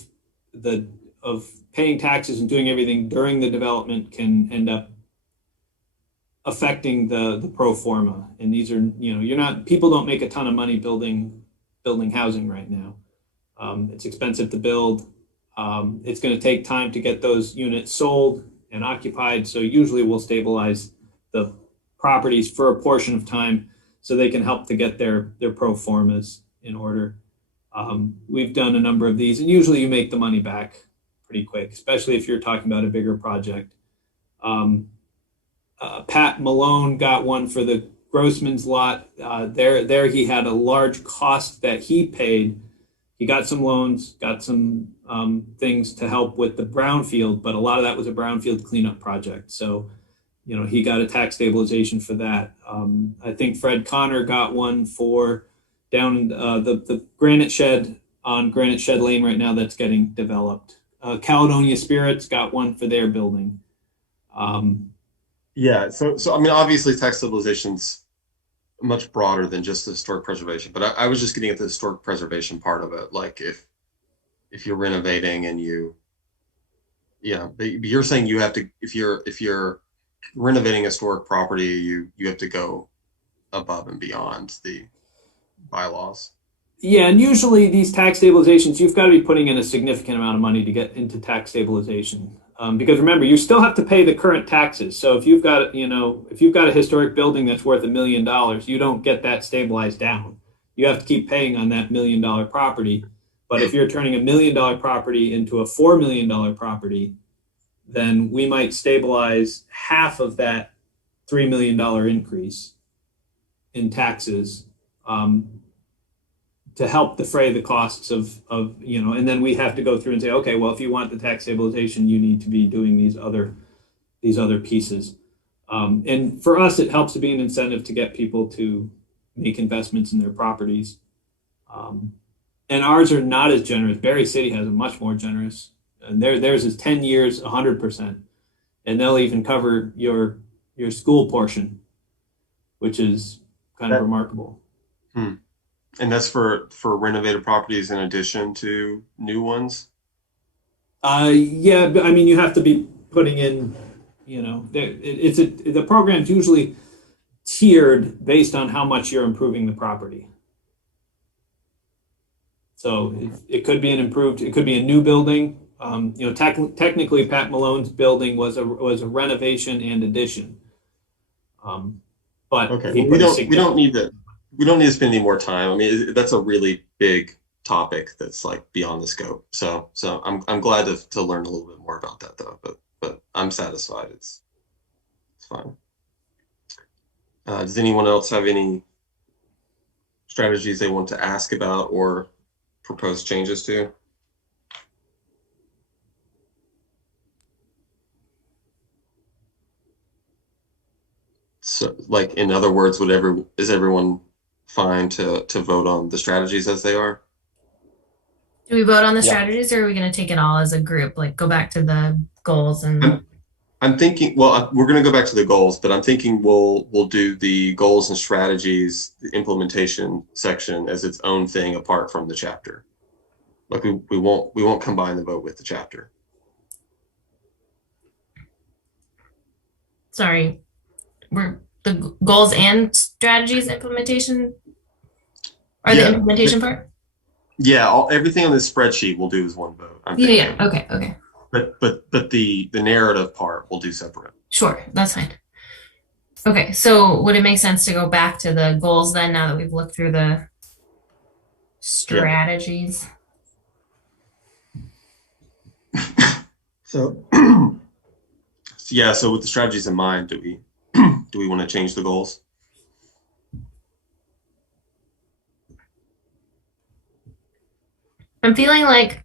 paying taxes and doing everything during the development can end up affecting the pro forma. And these are, people don't make a ton of money building housing right now. It's expensive to build. It's going to take time to get those units sold and occupied. So usually we'll stabilize the properties for a portion of time so they can help to get their pro formas in order. We've done a number of these, and usually you make the money back pretty quick, especially if you're talking about a bigger project. Pat Malone got one for the Grossman's lot. There he had a large cost that he paid. He got some loans, got some things to help with the brownfield, but a lot of that was a brownfield cleanup project. So, he got a tax stabilization for that. I think Fred Connor got one for down the Granite Shed on Granite Shed Lane right now that's getting developed. Caledonia Spirits got one for their building. Yeah, so I mean, obviously tax stabilization's much broader than just the historic preservation, but I was just getting at the historic preservation part of it. Like if you're renovating and you're saying you have to, if you're renovating a historic property, you have to go above and beyond the bylaws. Yeah, and usually these tax stabilizations, you've got to be putting in a significant amount of money to get into tax stabilization. Because remember, you still have to pay the current taxes. So if you've got, a historic building that's worth $1 million, you don't get that stabilized down. You have to keep paying on that $1 million property. But if you're turning $1 million property into a $4 million property, then we might stabilize half of that $3 million increase in taxes, to help defray the costs of, and then we have to go through and say, okay, well, if you want the tax stabilization, you need to be doing these other pieces. And for us, it helps to be an incentive to get people to make investments in their properties. And ours are not as generous. Berry City has a much more generous, and theirs is 10 years, 100%. And they'll even cover your school portion, which is kind of remarkable. And that's for renovated properties in addition to new ones? Yeah, but I mean, you have to be putting in, the program's usually tiered based on how much you're improving the property. So it could be it could be a new building. Technically Pat Malone's building was a renovation and addition. But okay, we don't need to spend any more time. I mean, that's a really big topic that's like beyond the scope. So I'm glad to learn a little bit more about that though. But I'm satisfied. It's fine. Does anyone else have any strategies they want to ask about or propose changes to? So, like, in other words, is everyone fine to vote on the strategies as they are? Do we vote on the strategies, or are we going to take it all as a group? Like, go back to the goals and. I'm thinking. Well, we're going to go back to the goals, but I'm thinking we'll do the goals and strategies, the implementation section as its own thing apart from the chapter. Like we won't combine the vote with the chapter. Sorry, we're the goals and strategies implementation, or the implementation part. Yeah, everything on this spreadsheet we'll do as one vote. Yeah. Okay. But the narrative part we'll do separate. Sure, that's fine. Okay, so would it make sense to go back to the goals then, now that we've looked through the strategies? So so with the strategies in mind, do we want to change the goals? I'm feeling like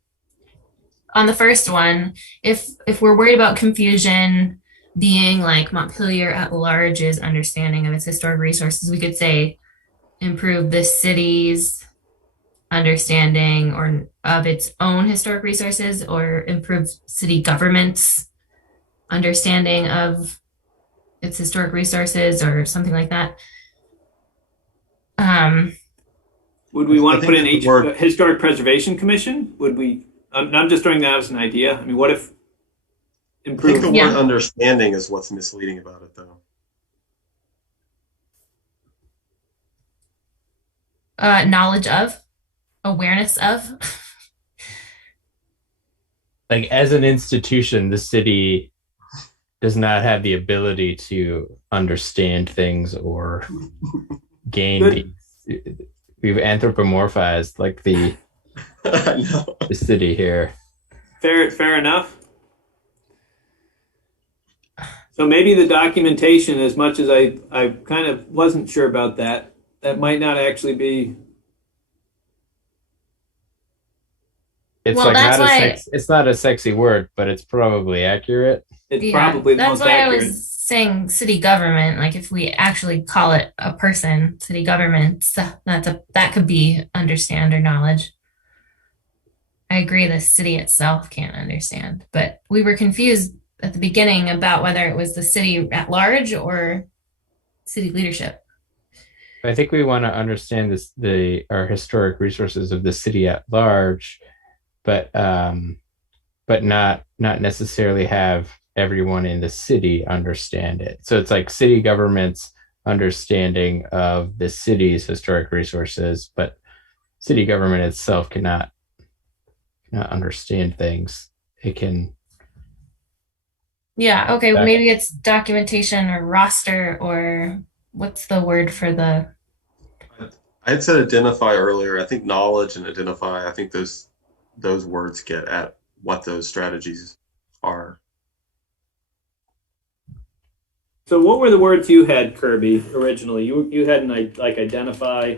on the first one, if we're worried about confusion being like Montpelier at large's understanding of its historic resources, we could say improve the city's understanding or of its own historic resources, or improve city government's understanding of its historic resources, or something like that. Would we want to put in Historic Preservation Commission? Would we? I'm just throwing that out as an idea. I mean, what if improve? I think the word understanding is what's misleading about it, though. Knowledge of, awareness of. Like, as an institution, the city does not have the ability to understand things or gain we've anthropomorphized like the city here. Fair enough. So maybe the documentation, as much as I kind of wasn't sure about that might not actually be. It's it's not a sexy word, but it's probably accurate. It's probably the most accurate. That's why I was saying city government. Like, if we actually call it a person, city government, that could be understand or knowledge. I agree the city itself can't understand, but we were confused at the beginning about whether it was the city at large or city leadership. I think we want to understand our historic resources of the city at large, but not necessarily have everyone in the city understand it. So it's like city government's understanding of the city's historic resources, but city government itself cannot understand things. It can. Yeah. Okay. Maybe it's documentation or roster, or what's the word for the. I had said identify earlier. I think knowledge and identify, I think those words get at what those strategies are. So what were the words you had, Kirby, originally? You had identify.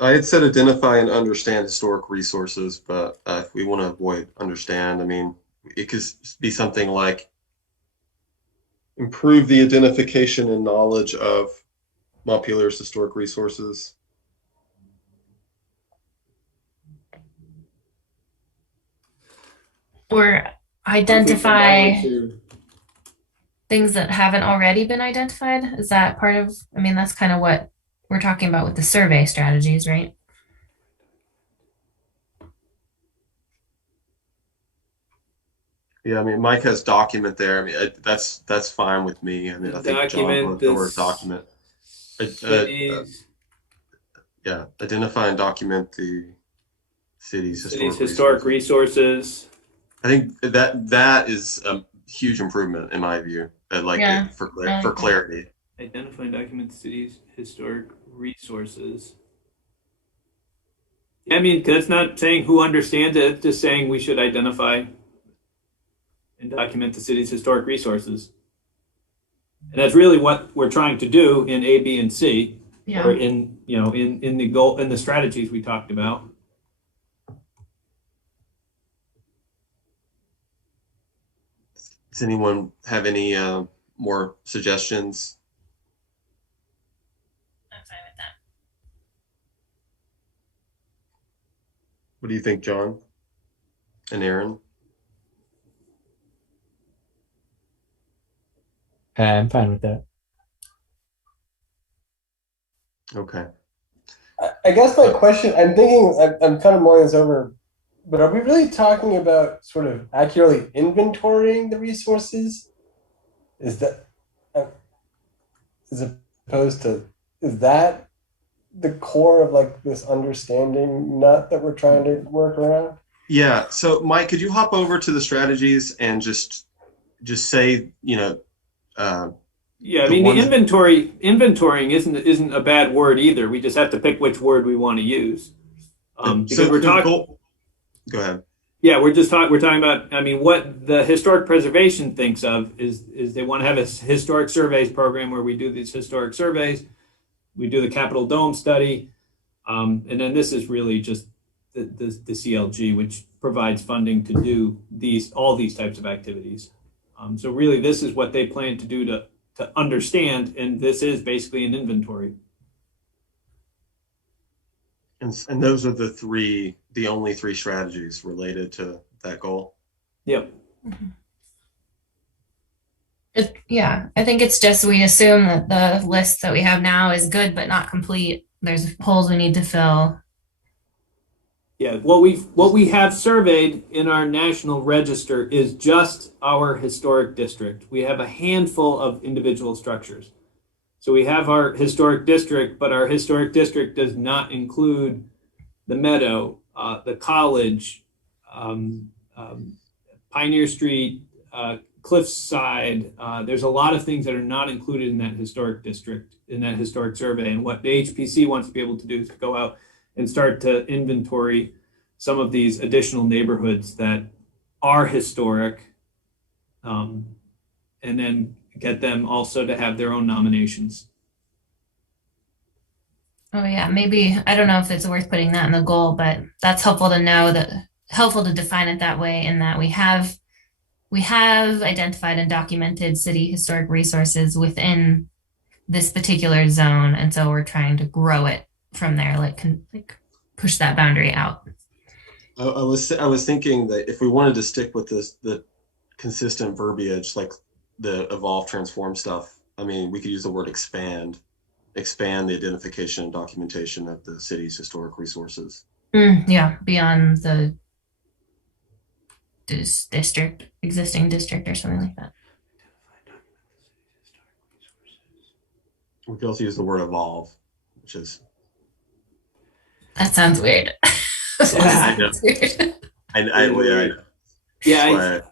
I had said identify and understand historic resources, but if we want to avoid understand, I mean, it could be something like improve the identification and knowledge of Montpelier's historic resources. Or identify things that haven't already been identified. Is that part of, I mean, that's kind of what we're talking about with the survey strategies, right? Yeah, I mean, Mike has document there. I mean, that's fine with me. I mean, I think John wrote the word document. Yeah, identify and document the city's historic resources. I think that is a huge improvement in my view. For clarity. Identify and document the city's historic resources. I mean, that's not saying who understands it, it's just saying we should identify and document the city's historic resources. And that's really what we're trying to do in A, B, and C, or in, you know, in the goal, in the strategies we talked about. Does anyone have any more suggestions? I'm fine with that. What do you think, John and Aaron? I'm fine with that. Okay. I guess my question, I'm thinking, I'm kind of mulling this over, but are we really talking about sort of accurately inventorying the resources? Is that, as opposed to, is that the core of like this understanding nut that we're trying to work around? Yeah. So Mike, could you hop over to the strategies and just say, you know, yeah, I mean, the inventorying isn't a bad word either. We just have to pick which word we want to use. Because so we're talking. Go ahead. Yeah, we're talking about. I mean, what the historic preservation thinks of is they want to have a historic surveys program where we do these historic surveys, we do the Capitol Dome study, and then this is really just the CLG, which provides funding to do all these types of activities. So really, this is what they plan to do to understand, and this is basically an inventory. And those are the only three strategies related to that goal. Yep. Yeah, I think it's just we assume that the list that we have now is good but not complete. There's holes we need to fill. Yeah, what we have surveyed in our national register is just our historic district. We have a handful of individual structures. So we have our historic district, but our historic district does not include the Meadow, the College, Pioneer Street, Cliffside. There's a lot of things that are not included in that historic district, in that historic survey. And what the HPC wants to be able to do is to go out and start to inventory some of these additional neighborhoods that are historic, and then get them also to have their own nominations. Oh yeah, maybe, I don't know if it's worth putting that in the goal, but that's helpful to know, that helpful to define it that way, in that we have identified and documented city historic resources within this particular zone, and so we're trying to grow it from there, like push that boundary out. I was thinking that if we wanted to stick with the consistent verbiage, like the evolve, transform stuff, I mean, we could use the word expand the identification and documentation of the city's historic resources. Yeah, beyond the existing district or something like that. We could also use the word evolve, which is. That sounds weird. I know. I know.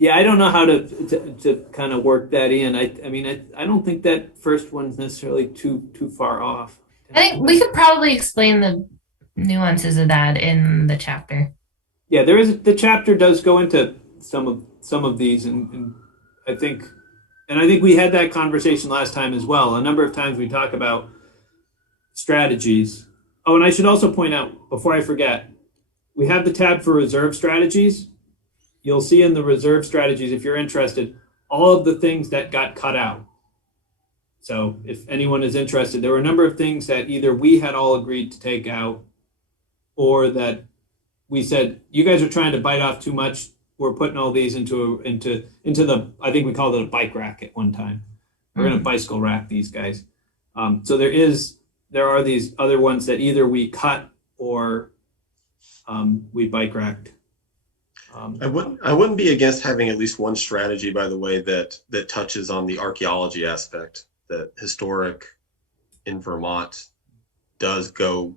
Yeah, I don't know how to kind of work that in. I mean, I don't think that first one's necessarily too far off. I think we could probably explain the nuances of that in the chapter. Yeah, the chapter does go into some of these, and I think we had that conversation last time as well. A number of times we talk about strategies. Oh, and I should also point out, before I forget, we have the tab for reserve strategies. You'll see in the reserve strategies, if you're interested, all of the things that got cut out. So if anyone is interested, there were a number of things that either we had all agreed to take out, or that we said, you guys are trying to bite off too much. We're putting all these into the, I think we called it a bike rack at one time. We're going to bicycle rack these guys. So there are these other ones that either we cut or we bike racked. I wouldn't be against having at least one strategy, by the way, that touches on the archaeology aspect. That historic in Vermont does go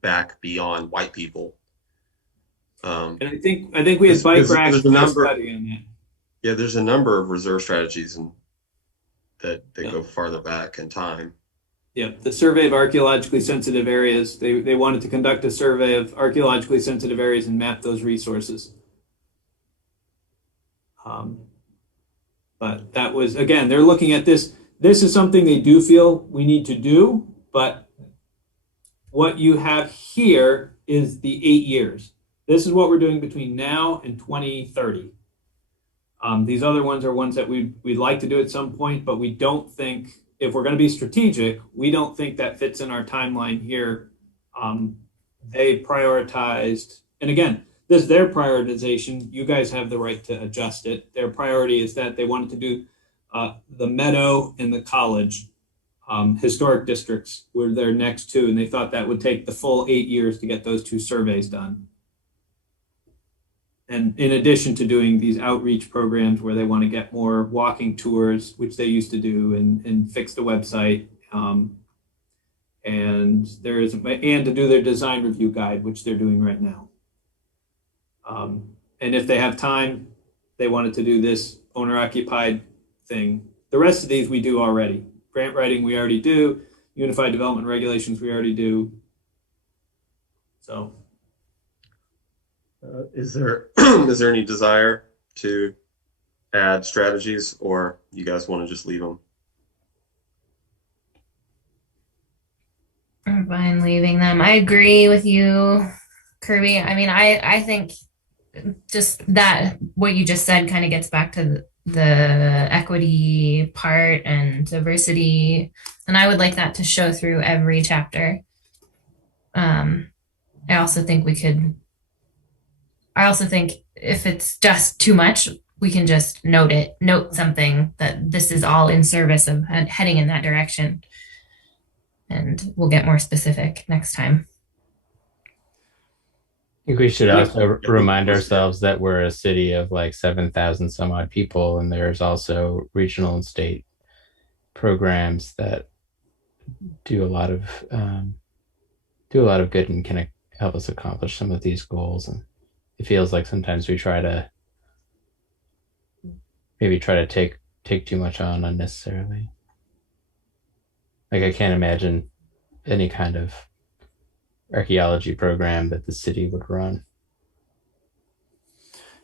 back beyond white people. And I think we had bike racks study on that. Yeah, there's a number of reserve strategies that go farther back in time. the survey of archaeologically sensitive areas. They wanted to conduct a survey of archaeologically sensitive areas and map those resources. But that was, again, they're looking at this. This is something they do feel we need to do, but what you have here is the 8 years. This is what we're doing between now and 2030. These other ones are ones that we'd like to do at some point, but we don't think, if we're going to be strategic, we don't think that fits in our timeline here. They prioritized, and again, this is their prioritization. You guys have the right to adjust it. Their priority is that they wanted to do the Meadow and the College historic districts were their next two, and they thought that would take the full 8 years to get those two surveys done. And in addition to doing these outreach programs where they want to get more walking tours, which they used to do, and fix the website, and to do their design review guide, which they're doing right now. And if they have time, they wanted to do this owner-occupied thing. The rest of these we do already. Grant writing we already do. Unified development regulations we already do. So. Is there any desire to add strategies, or you guys want to just leave them? I'm fine leaving them. I agree with you, Kirby. I mean, I think just that what you just said kind of gets back to the equity part and diversity, and I would like that to show through every chapter. I also think if it's just too much, we can just note something that this is all in service of heading in that direction, and we'll get more specific next time. I think we should also remind ourselves that we're a city of like 7,000 some odd people, and there's also regional and state programs that do a lot of good and can help us accomplish some of these goals. And it feels like sometimes we try to take too much on unnecessarily. Like, I can't imagine any kind of archaeology program that the city would run.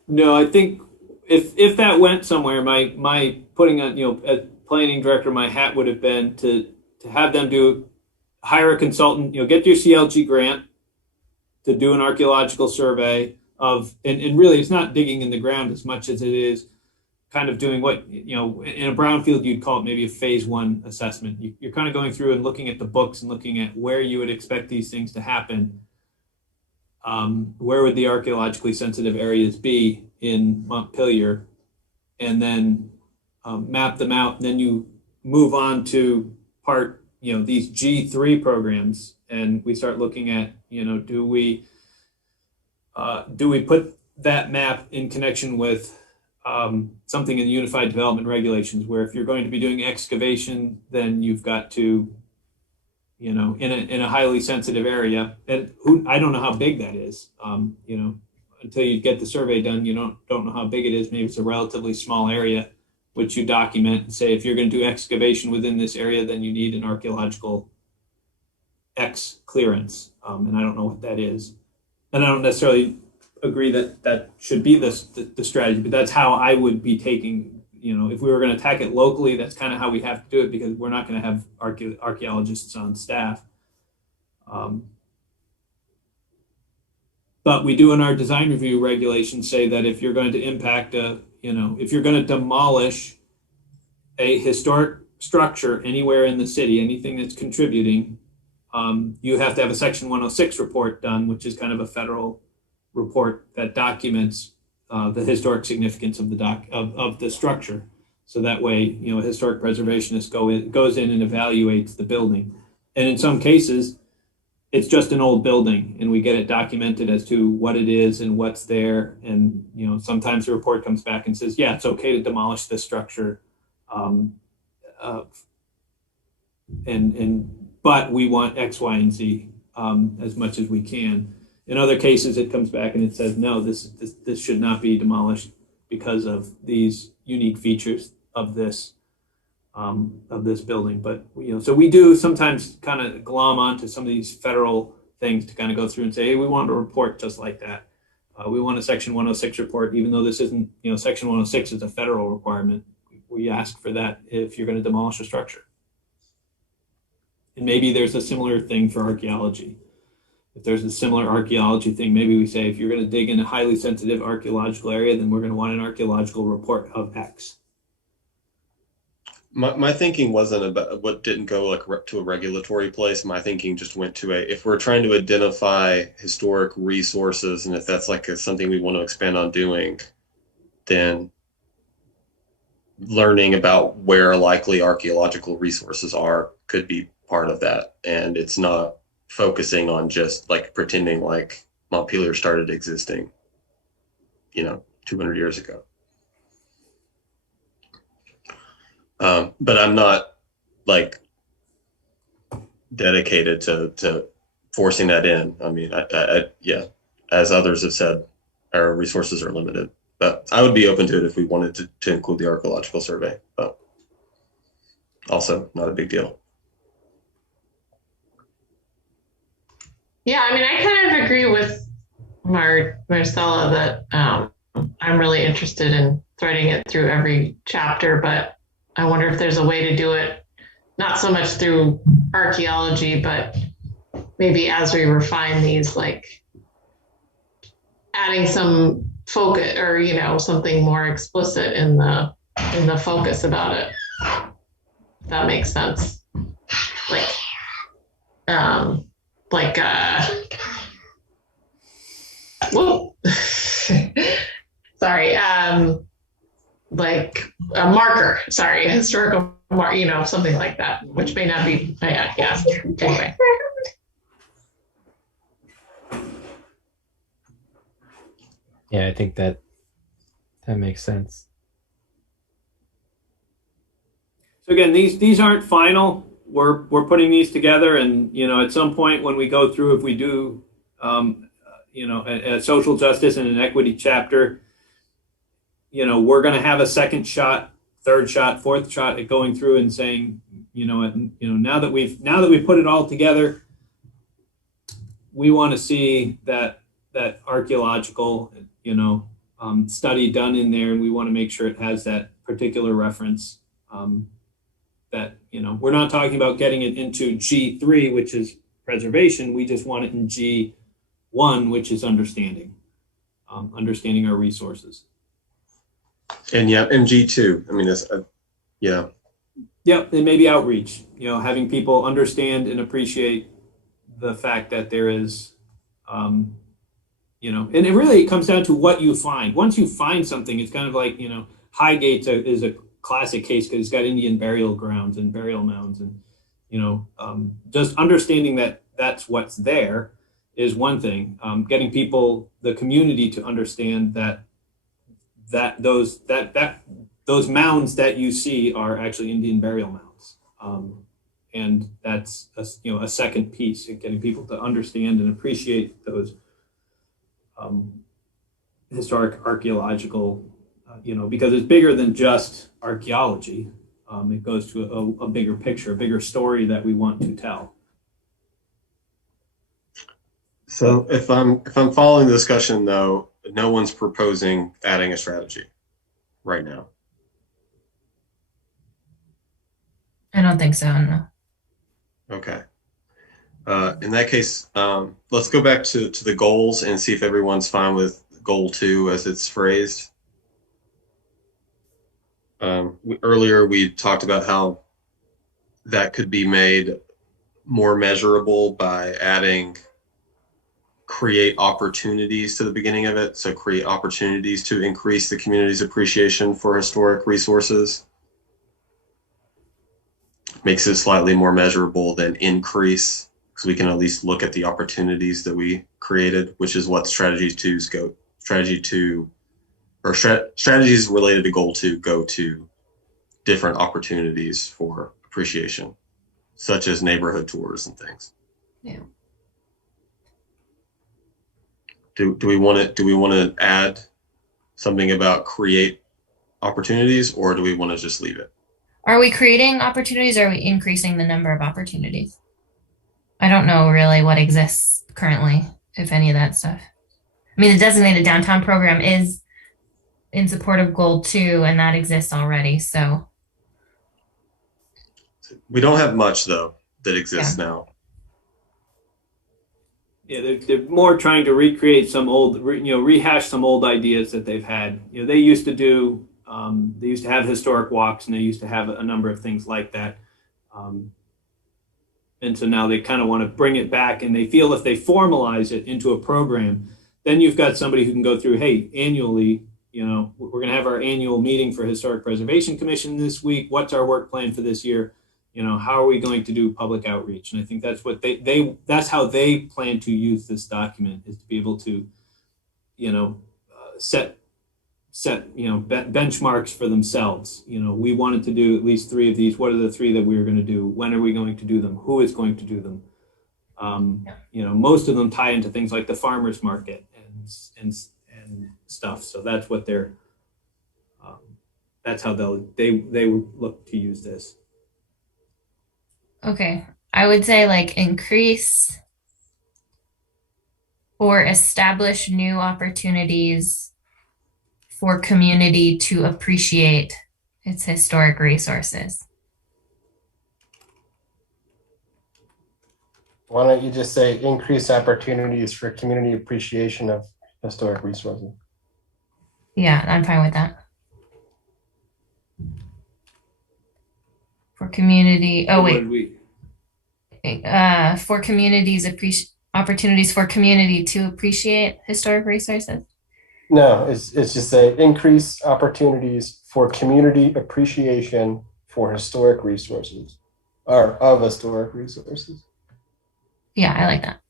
No, I think if that went somewhere, my putting on, as planning director, my hat would have been to have them hire a consultant, get your CLG grant to do an archaeological survey of, and really it's not digging in the ground as much as it is kind of doing what, in a brownfield, you'd call it maybe a phase 1 assessment. You're kind of going through and looking at the books and looking at where you would expect these things to happen. Where would the archaeologically sensitive areas be in Montpelier? And then map them out. And then you move on to these G3 programs. And we start looking at, do we put that map in connection with something in the Unified Development Regulations, where if you're going to be doing excavation, then you've got to, in a highly sensitive area, and I don't know how big that is. Until you get the survey done, you don't know how big it is. Maybe it's a relatively small area, which you document and say, if you're going to do excavation within this area, then you need an archaeological X clearance, and I don't know what that is, and I don't necessarily agree that should be the strategy, but that's how I would be taking, if we were going to attack it locally, that's kind of how we have to do it, because we're not going to have archaeologists on staff. But we do in our design review regulations say that if you're going to impact if you're going to demolish a historic structure anywhere in the city, anything that's contributing, you have to have a Section 106 report done, which is kind of a federal report that documents the historic significance of the structure. So that way, a historic preservationist goes in and evaluates the building. And in some cases, it's just an old building, and we get it documented as to what it is and what's there. And sometimes the report comes back and says, yeah, it's okay to demolish this structure, but we want X, Y, and Z as much as we can. In other cases, it comes back and it says, no, this should not be demolished because of these unique features of this. of this building. But so we do sometimes kind of glom onto some of these federal things to kind of go through and say, hey, we want a report just like that. We want a Section 106 report, even though this isn't, Section 106 is a federal requirement. We ask for that if you're going to demolish a structure. And maybe there's a similar thing for archaeology. If there's a similar archaeology thing, maybe we say, if you're going to dig in a highly sensitive archaeological area, then we're going to want an archaeological report of X. My thinking wasn't about what didn't go like to a regulatory place. My thinking just went to if we're trying to identify historic resources, and if that's like something we want to expand on doing, then learning about where likely archaeological resources are could be part of that. And it's not focusing on just like pretending like Montpelier started existing, 200 years ago. But I'm not like dedicated to forcing that in. I mean, yeah, as others have said, our resources are limited, but I would be open to it if we wanted to include the archaeological survey, but also not a big deal. Yeah, I mean, I kind of agree with Marcella that I'm really interested in threading it through every chapter, but I wonder if there's a way to do it, not so much through archaeology, but maybe as we refine these, like adding some focus or, something more explicit in the focus about it. If that makes sense. Whoa. Sorry. Like a marker, a historical marker, something like that, which may not be, yeah. Anyway. Yeah, I think that makes sense. So again, these aren't final. We're putting these together, and at some point when we go through, if we do, a social justice and an equity chapter, we're going to have a second shot, third shot, fourth shot at going through and saying, now that we've put it all together, we want to see that archaeological, study done in there, and we want to make sure it has that particular reference. That we're not talking about getting it into G3, which is preservation. We just want it in G1, which is understanding our resources. And yeah, MG2. I mean, that's yeah. Yeah, and maybe outreach. Having people understand and appreciate the fact that there is, and it really comes down to what you find. Once you find something, it's kind of like Highgate is a classic case because it's got Indian burial grounds and burial mounds, and just understanding that that's what's there is one thing. Getting people, the community, to understand that those mounds that you see are actually Indian burial mounds, and that's a second piece, getting people to understand and appreciate those historic archaeological, because it's bigger than just archaeology. It goes to a bigger picture, a bigger story that we want to tell. So if I'm following the discussion, though, no one's proposing adding a strategy right now. I don't think so, no. Okay. In that case, let's go back to the goals and see if everyone's fine with goal 2 as it's phrased. Earlier, we talked about how that could be made more measurable by adding create opportunities to the beginning of it. So create opportunities to increase the community's appreciation for historic resources. Makes it slightly more measurable than increase, because we can at least look at the opportunities that we created, which is what strategies related to goal 2 go to different opportunities for appreciation, such as neighborhood tours and things. Yeah. Do we want to add something about create opportunities, or do we want to just leave it? Are we creating opportunities or are we increasing the number of opportunities? I don't know really what exists currently, if any of that stuff. I mean, the designated downtown program is in support of goal 2, and that exists already. So we don't have much though that exists now. Yeah, they're more trying to recreate some old, rehash some old ideas that they've had. They used to do, they used to have historic walks, and they used to have a number of things like that. And so now they kind of want to bring it back, and they feel if they formalize it into a program, then you've got somebody who can go through, hey, annually, we're going to have our annual meeting for Historic Preservation Commission this week. What's our work plan for this year? How are we going to do public outreach? And I think that's what that's how they plan to use this document, is to be able to, set benchmarks for themselves. We wanted to do at least 3 of these. What are the 3 that we were going to do? When are we going to do them? Who is going to do them? Most of them tie into things like the farmers market and stuff. So that's what that's how they look to use this. Okay. I would say like increase or establish new opportunities for community to appreciate its historic resources. Why don't you just say increase opportunities for community appreciation of historic resources? Yeah, I'm fine with that. For community, for communities opportunities for community to appreciate historic resources. No, it's just say increase opportunities for community appreciation for historic resources, or of historic resources. Yeah, I like that.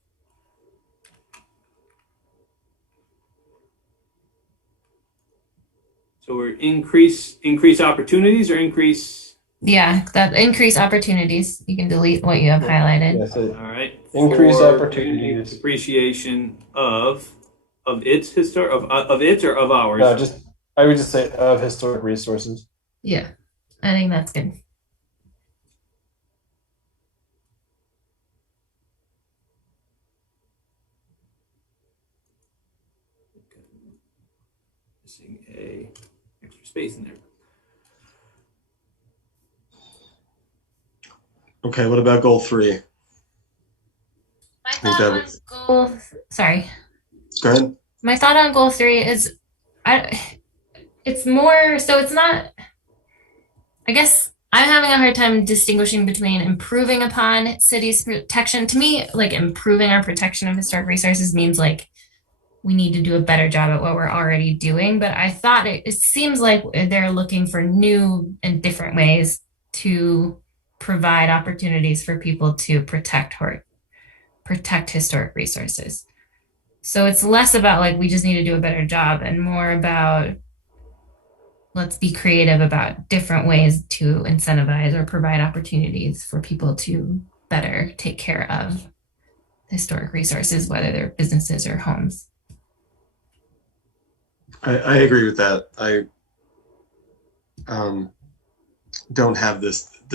So we're increase opportunities or increase. Yeah, that increase opportunities. You can delete what you have highlighted. Yes, all right. Increase opportunities. Appreciation of its of its or of ours. No, I would just say of historic resources. Yeah, I think that's good. Missing a extra space in there. Okay, what about goal 3? My thought on goal. Sorry. Go ahead. My thought on goal 3 is, it's more. So it's not. I guess I'm having a hard time distinguishing between improving upon cities' protection. To me, like improving our protection of historic resources means like we need to do a better job at what we're already doing. But I thought it seems like they're looking for new and different ways to provide opportunities for people to protect historic resources. So it's less about like we just need to do a better job and more about let's be creative about different ways to incentivize or provide opportunities for people to better take care of historic resources, whether they're businesses or homes. I agree with that. I don't have the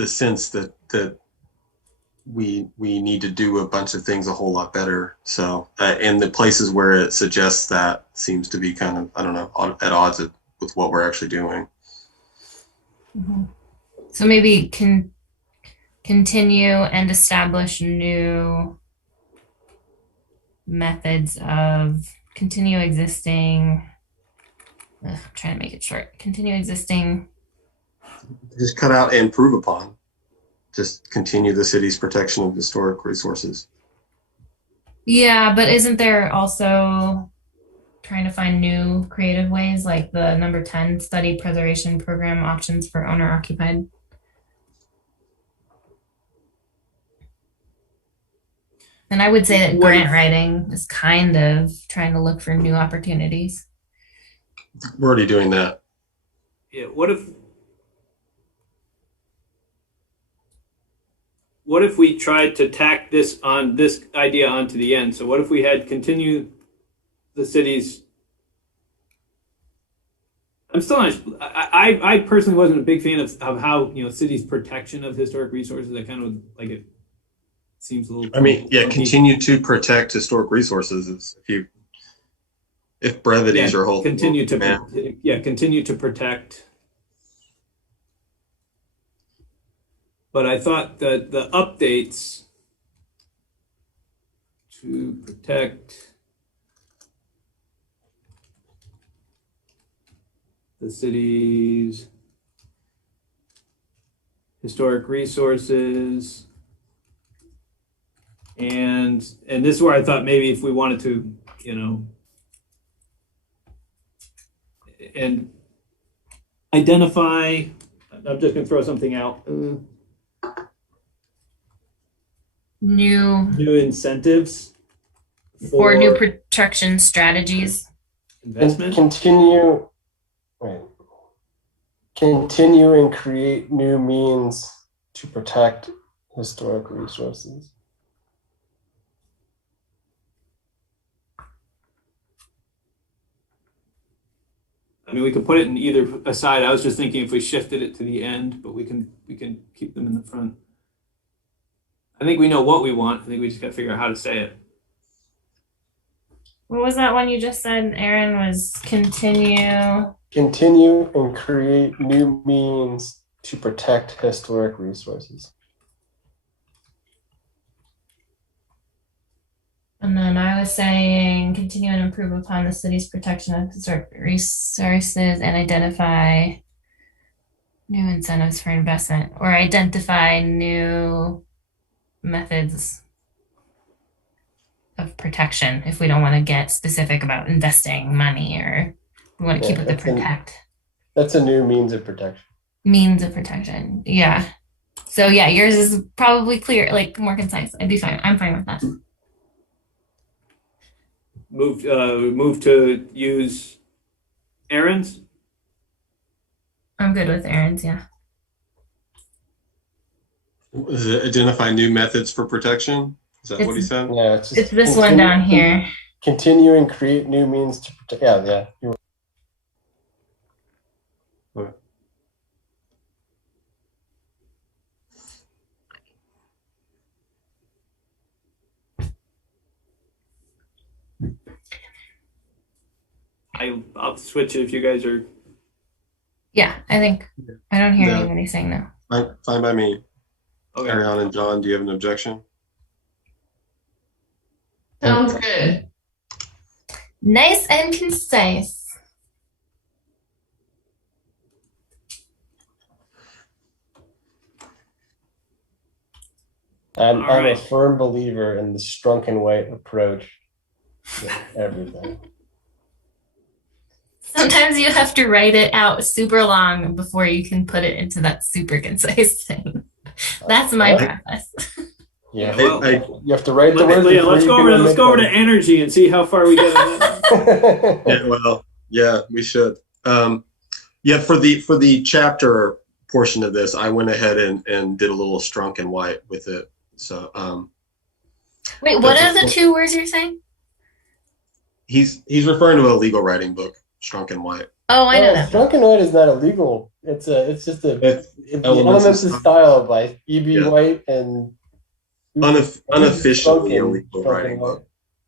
sense that we need to do a bunch of things a whole lot better. So and the places where it suggests that seems to be kind of, I don't know, at odds with what we're actually doing. Mm-hmm. So maybe continue and establish new methods of continue existing. I'm trying to make it short. Continue existing. Just cut out and improve upon. Just continue the city's protection of historic resources. Yeah, but isn't there also trying to find new creative ways, like the number 10 study preservation program options for owner occupied? And I would say that grant writing is kind of trying to look for new opportunities. We're already doing that. Yeah. What if we tried to tack this idea onto the end? So what if we had continue the city's I'm still not. I personally wasn't a big fan of how cities' protection of historic resources. I kind of like it. Seems a little. I mean, yeah, continue to protect historic resources. If brevities are whole. Continue to protect. But I thought that the updates to protect the city's historic resources, and this is where I thought maybe if we wanted to, and identify, I'm just going to throw something out. New incentives for new protection strategies. Investment. Continue and create new means to protect historic resources. I mean, we could put it in either aside. I was just thinking if we shifted it to the end, but we can keep them in the front. I think we know what we want. I think we just got to figure out how to say it. What was that one you just said, Aaron? Was continue and create new means to protect historic resources. And then I was saying continue and improve upon the city's protection of historic resources and identify new incentives for investment, or identify new methods of protection if we don't want to get specific about investing money, or we want to keep it to protect. That's a new means of protection. Means of protection. Yeah. So yeah, yours is probably clear, like more concise. I'd be fine. I'm fine with that. Move to use Aaron's. I'm good with Aaron's, yeah. Is it identify new methods for protection? Is that what he said? Yeah, it's this one down here. Continue and create new means to protect. Yeah. Okay. I'll switch it if you guys are. Yeah, I think I don't hear anybody saying no. Fine by me. Okay. Ariane and John, do you have an objection? Sounds good. Nice and concise. I'm a firm believer in the strunk and white approach to everything. Sometimes you have to write it out super long before you can put it into that super concise thing. That's my process. Yeah, you have to write the words. Let's go over to energy and see how far we get on that. Yeah, we should. For the chapter portion of this, I went ahead and did a little strunk and white with it. So wait, what are the two words you're saying? He's referring to a legal writing book, Strunk and White. Oh, I know that. Strunk and White is not illegal. It's just the Elements of Style by E.B. White and unofficially illegal writing book.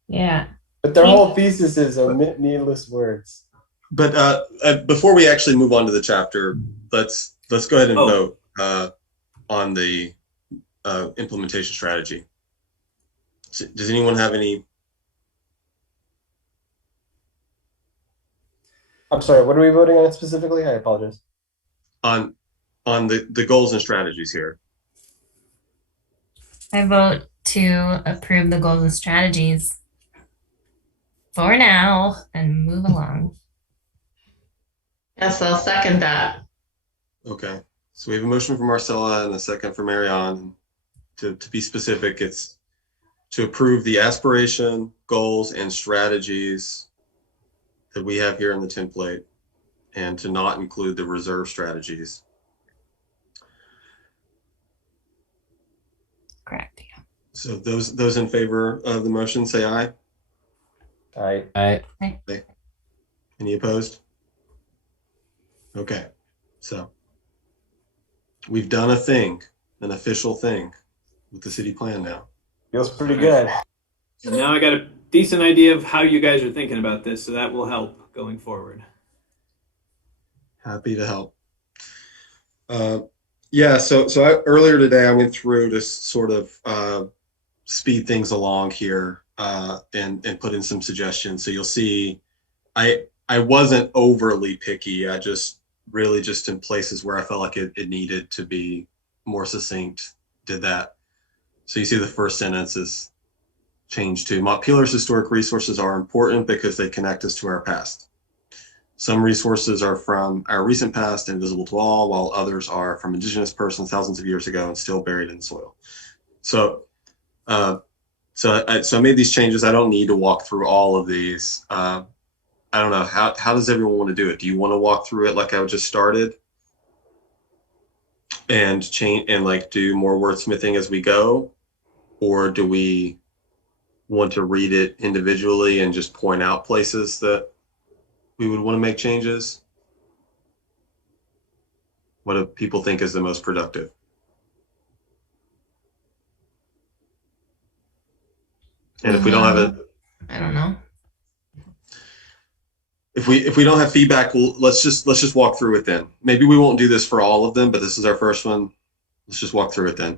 Yeah. But their whole thesis is omit needless words. But before we actually move on to the chapter, let's go ahead and vote on the implementation strategy. Does anyone have any? I'm sorry, what are we voting on specifically? I apologize. On the goals and strategies here. I vote to approve the goals and strategies for now and move along. Yes, I'll second that. Okay, so we have a motion from Marcella and a second from Marianne. To be specific, it's to approve the aspiration, goals, and strategies that we have here in the template, and to not include the reserve strategies. Correct. Yeah. So those in favor of the motion, say aye. Aye. Any opposed? Okay, so we've done a thing, an official thing with the city plan now. Feels pretty good. Now I got a decent idea of how you guys are thinking about this, so that will help going forward. Happy to help. Yeah, so earlier today I went through to sort of speed things along here and put in some suggestions. So you'll see I wasn't overly picky. I just really just in places where I felt like it needed to be more succinct, did that. So you see the first sentence is changed to Montpelier's historic resources are important because they connect us to our past. Some resources are from our recent past and visible to all, while others are from indigenous persons thousands of years ago and still buried in the soil. So I made these changes. I don't need to walk through all of these. I don't know, how does everyone want to do it? Do you want to walk through it like I just started and change and like do more wordsmithing as we go? Or do we want to read it individually and just point out places that we would want to make changes? What do people think is the most productive? And if we don't have it, I don't know. If we don't have feedback, let's just walk through it then. Maybe we won't do this for all of them, but this is our first one. Let's just walk through it then.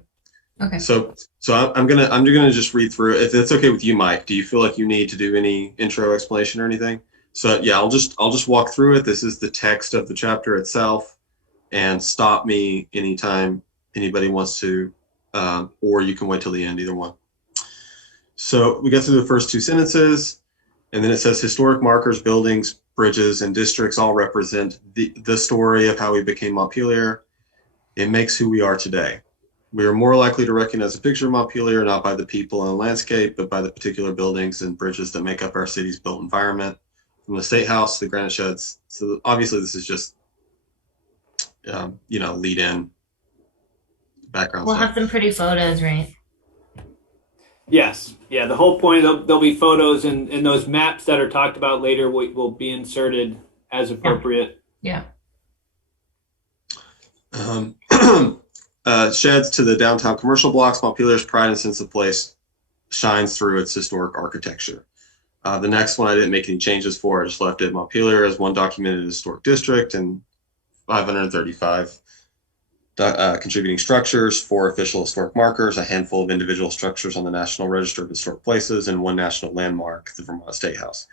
Okay. So I'm gonna just read through it. If it's okay with you, Mike, do you feel like you need to do any intro explanation or anything? So yeah, I'll just walk through it. This is the text of the chapter itself, and stop me anytime anybody wants to, or you can wait till the end, either one. So we get through the first two sentences, and then it says historic markers, buildings, bridges, and districts all represent the story of how we became Montpelier. It makes who we are today. We are more likely to recognize a picture of Montpelier not by the people and landscape, but by the particular buildings and bridges that make up our city's built environment, from the State House to the granite sheds. So obviously this is just, lead in background We'll stuff. have some pretty photos, right? Yes. Yeah. The whole point, there'll be photos and those maps that are talked about later will be inserted as appropriate. Yeah. Sheds to the downtown commercial blocks. Montpelier's pride and sense of place shines through its historic architecture. The next one I didn't make any changes for. I just left it Montpelier as one documented historic district and 535 contributing structures, 4 official historic markers, a handful of individual structures on the National Register of Historic Places, and 1 national landmark, the Vermont State House.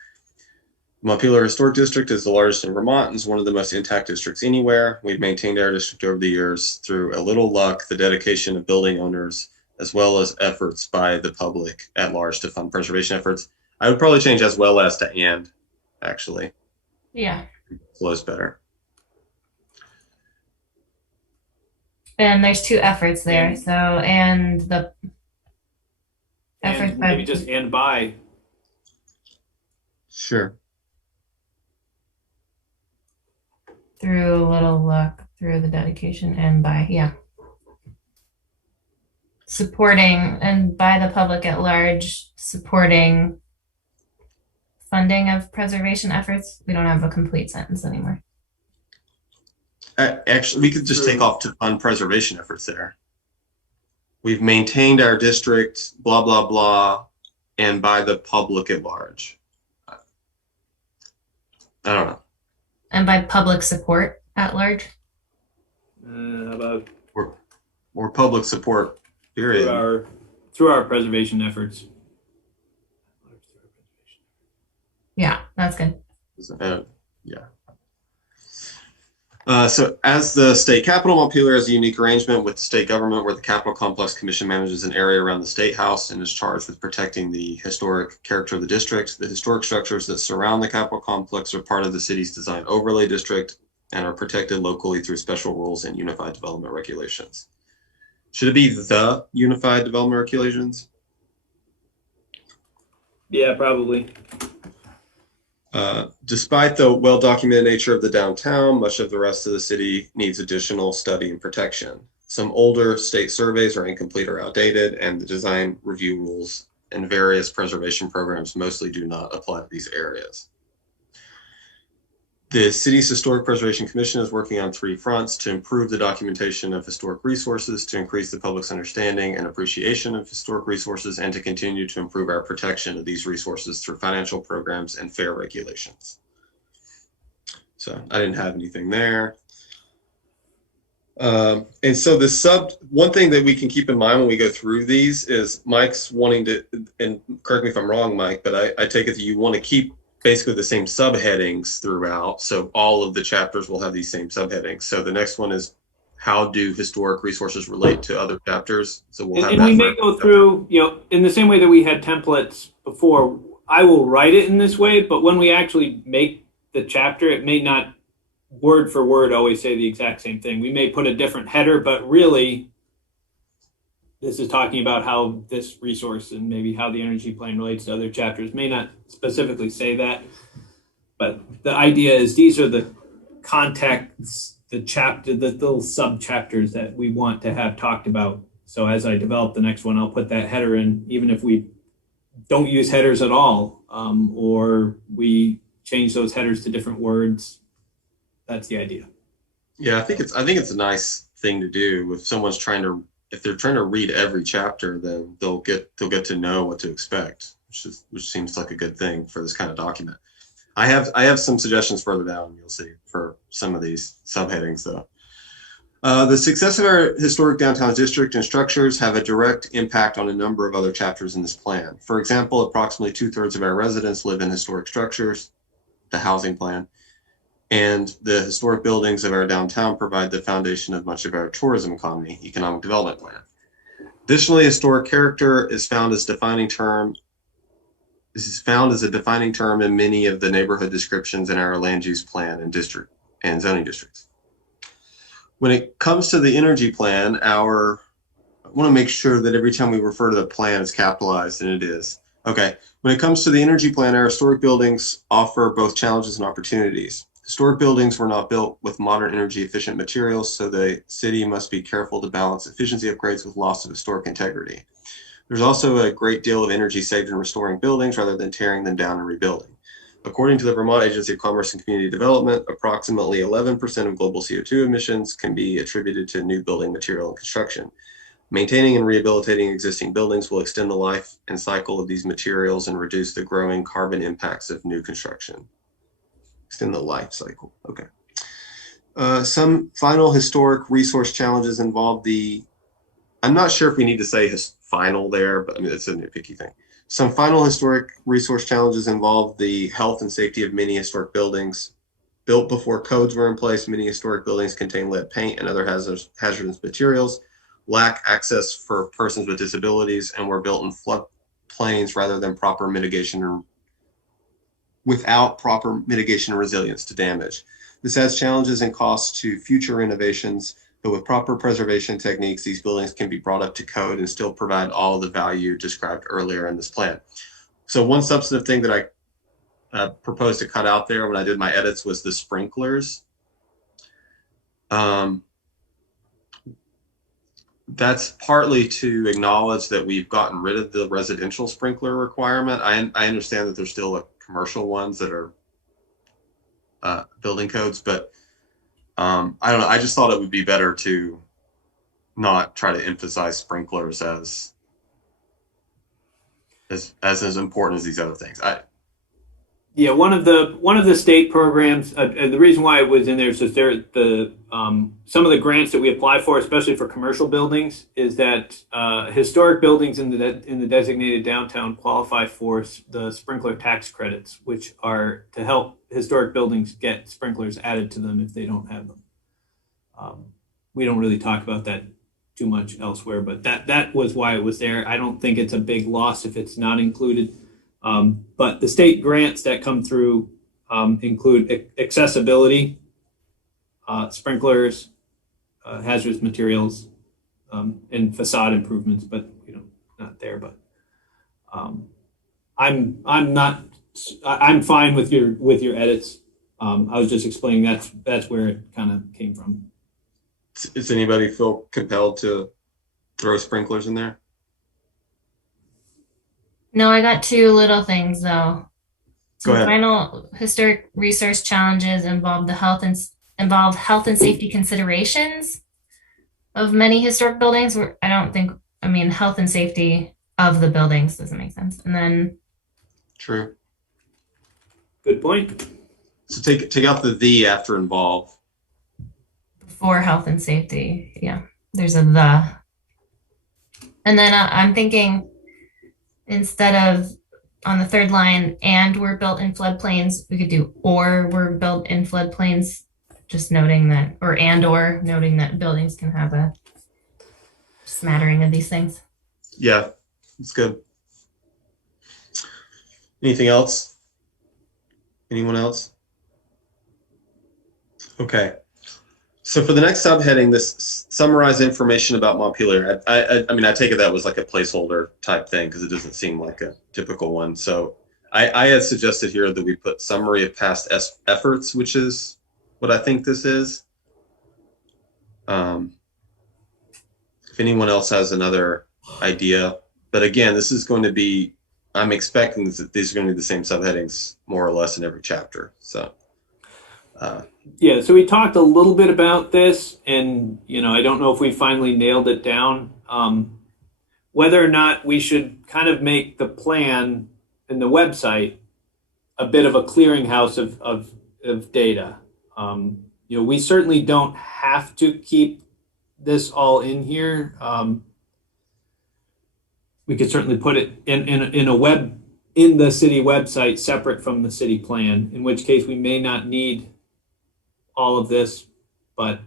Montpelier Historic District is the largest in Vermont and is one of the most intact districts anywhere. We've maintained our district over the years through a little luck, the dedication of building owners, as well as efforts by the public at large to fund preservation efforts. I would probably change as well as to and, actually. Yeah. Flows better. And there's 2 efforts there. So, and the efforts And by maybe just and by. Sure. through a little luck, through the dedication, and by, yeah. Supporting, and by the public at large, supporting funding of preservation efforts. We don't have a complete sentence anymore. Actually, we could just take off to fund preservation efforts there. We've maintained our district, blah, blah, blah, and by the public at large. I don't know. And by public support at large. How about Or public support, period. through our preservation efforts. Yeah, that's good. Yeah. So as the state capital, Montpelier has a unique arrangement with the state government where the Capitol Complex Commission manages an area around the State House and is charged with protecting the historic character of the district. The historic structures that surround the Capitol Complex are part of the city's design overlay district and are protected locally through special rules and unified development regulations. Should it be the unified development regulations? Yeah, probably. Despite the well-documented nature of the downtown, much of the rest of the city needs additional study and protection. Some older state surveys are incomplete or outdated, and the design review rules and various preservation programs mostly do not apply to these areas. The city's Historic Preservation Commission is working on 3 fronts: to improve the documentation of historic resources, to increase the public's understanding and appreciation of historic resources, and to continue to improve our protection of these resources through financial programs and fair regulations. So I didn't have anything there. And so one thing that we can keep in mind when we go through these is Mike's wanting to, and correct me if I'm wrong, Mike, but I take it that you want to keep basically the same subheadings throughout. So all of the chapters will have these same subheadings. So the next one is, how do historic resources relate to other chapters? So we'll have and we may go through, in the same way that we had templates before. I will write it in this way, but when we actually make the chapter, it may not word for word always say the exact same thing. We may put a different header, but really this is talking about how this resource and maybe how the energy plan relates to other chapters. May not specifically say that, but the idea is these are the contexts, the little sub chapters that we want to have talked about. So as I develop the next one, I'll put that header in, even if we don't use headers at all, or we change those headers to different words. That's the idea. Yeah, I think it's a nice thing to do. If someone's if they're trying to read every chapter, then they'll get to know what to expect, which seems like a good thing for this kind of document. I have some suggestions further down, you'll see, for some of these subheadings though. The success of our historic downtown district and structures have a direct impact on a number of other chapters in this plan. For example, approximately 2/3 of our residents live in historic structures, the housing plan, and the historic buildings of our downtown provide the foundation of much of our tourism economy, economic development plan. Additionally, historic character is found as a defining term in many of the neighborhood descriptions in our land use plan and district and zoning districts. When it comes to the energy plan, I want to make sure that every time we refer to the plan, it's capitalized, and it is. Okay, when it comes to the energy plan, our historic buildings offer both challenges and opportunities. Historic buildings were not built with modern energy efficient materials, so the city must be careful to balance efficiency upgrades with loss of historic integrity. There's also a great deal of energy saved in restoring buildings rather than tearing them down and rebuilding. According to the Vermont Agency of Commerce and Community Development, approximately 11% of global CO2 emissions can be attributed to new building material and construction. Maintaining and rehabilitating existing buildings will extend the life and cycle of these materials and reduce the growing carbon impacts of new construction. Extend the life cycle. Okay. Some final historic resource challenges involve I'm not sure if we need to say final there, but I mean, it's a nitpicky thing. Some final historic resource challenges involve the health and safety of many historic buildings. Built before codes were in place, many historic buildings contain lead paint and other hazardous materials, lack access for persons with disabilities, and were built in floodplains rather than without proper mitigation and resilience to damage. This adds challenges and costs to future renovations, but with proper preservation techniques, these buildings can be brought up to code and still provide all the value described earlier in this plan. So one substantive thing that I proposed to cut out there when I did my edits was the sprinklers. That's partly to acknowledge that we've gotten rid of the residential sprinkler requirement. I understand that there's still commercial ones that are building codes, but I don't know. I just thought it would be better to not try to emphasize sprinklers as important as these other things. Yeah, one of the state programs. The reason why it was in there is that some of the grants that we apply for, especially for commercial buildings, is that historic buildings in the designated downtown qualify for the sprinkler tax credits, which are to help historic buildings get sprinklers added to them if they don't have them. We don't really talk about that too much elsewhere, but that was why it was there. I don't think it's a big loss if it's not included. But the state grants that come through include accessibility, sprinklers, hazardous materials, and facade improvements. But not there. But I'm fine with your edits. I was just explaining that's where it kind of came from. Does anybody feel compelled to throw sprinklers in there? No, I got two little things though. Go ahead. Final historic resource challenges involve health and safety considerations of many historic buildings. I mean, health and safety of the buildings doesn't make sense. And then True. Good point. So take out the after involve. before health and safety, yeah, there's a the. And then I'm thinking instead of on the third line, and were built in floodplains, we could do or were built in floodplains, just noting that, or noting that buildings can have a smattering of these things. Yeah, it's good. Anything else? Anyone else? Okay. So for the next subheading, this summarize information about Montpelier. I mean, I take it that was like a placeholder type thing because it doesn't seem like a typical one. So I had suggested here that we put summary of past efforts, which is what I think this is. If anyone else has another idea, but again, this is going to be, I'm expecting that these are going to be the same subheadings more or less in every chapter. So. Yeah, so we talked a little bit about this, and I don't know if we finally nailed it down. Whether or not we should kind of make the plan and the website a bit of a clearinghouse of data. We certainly don't have to keep this all in here. We could certainly put it in the city website separate from the city plan, in which case we may not need all of this, but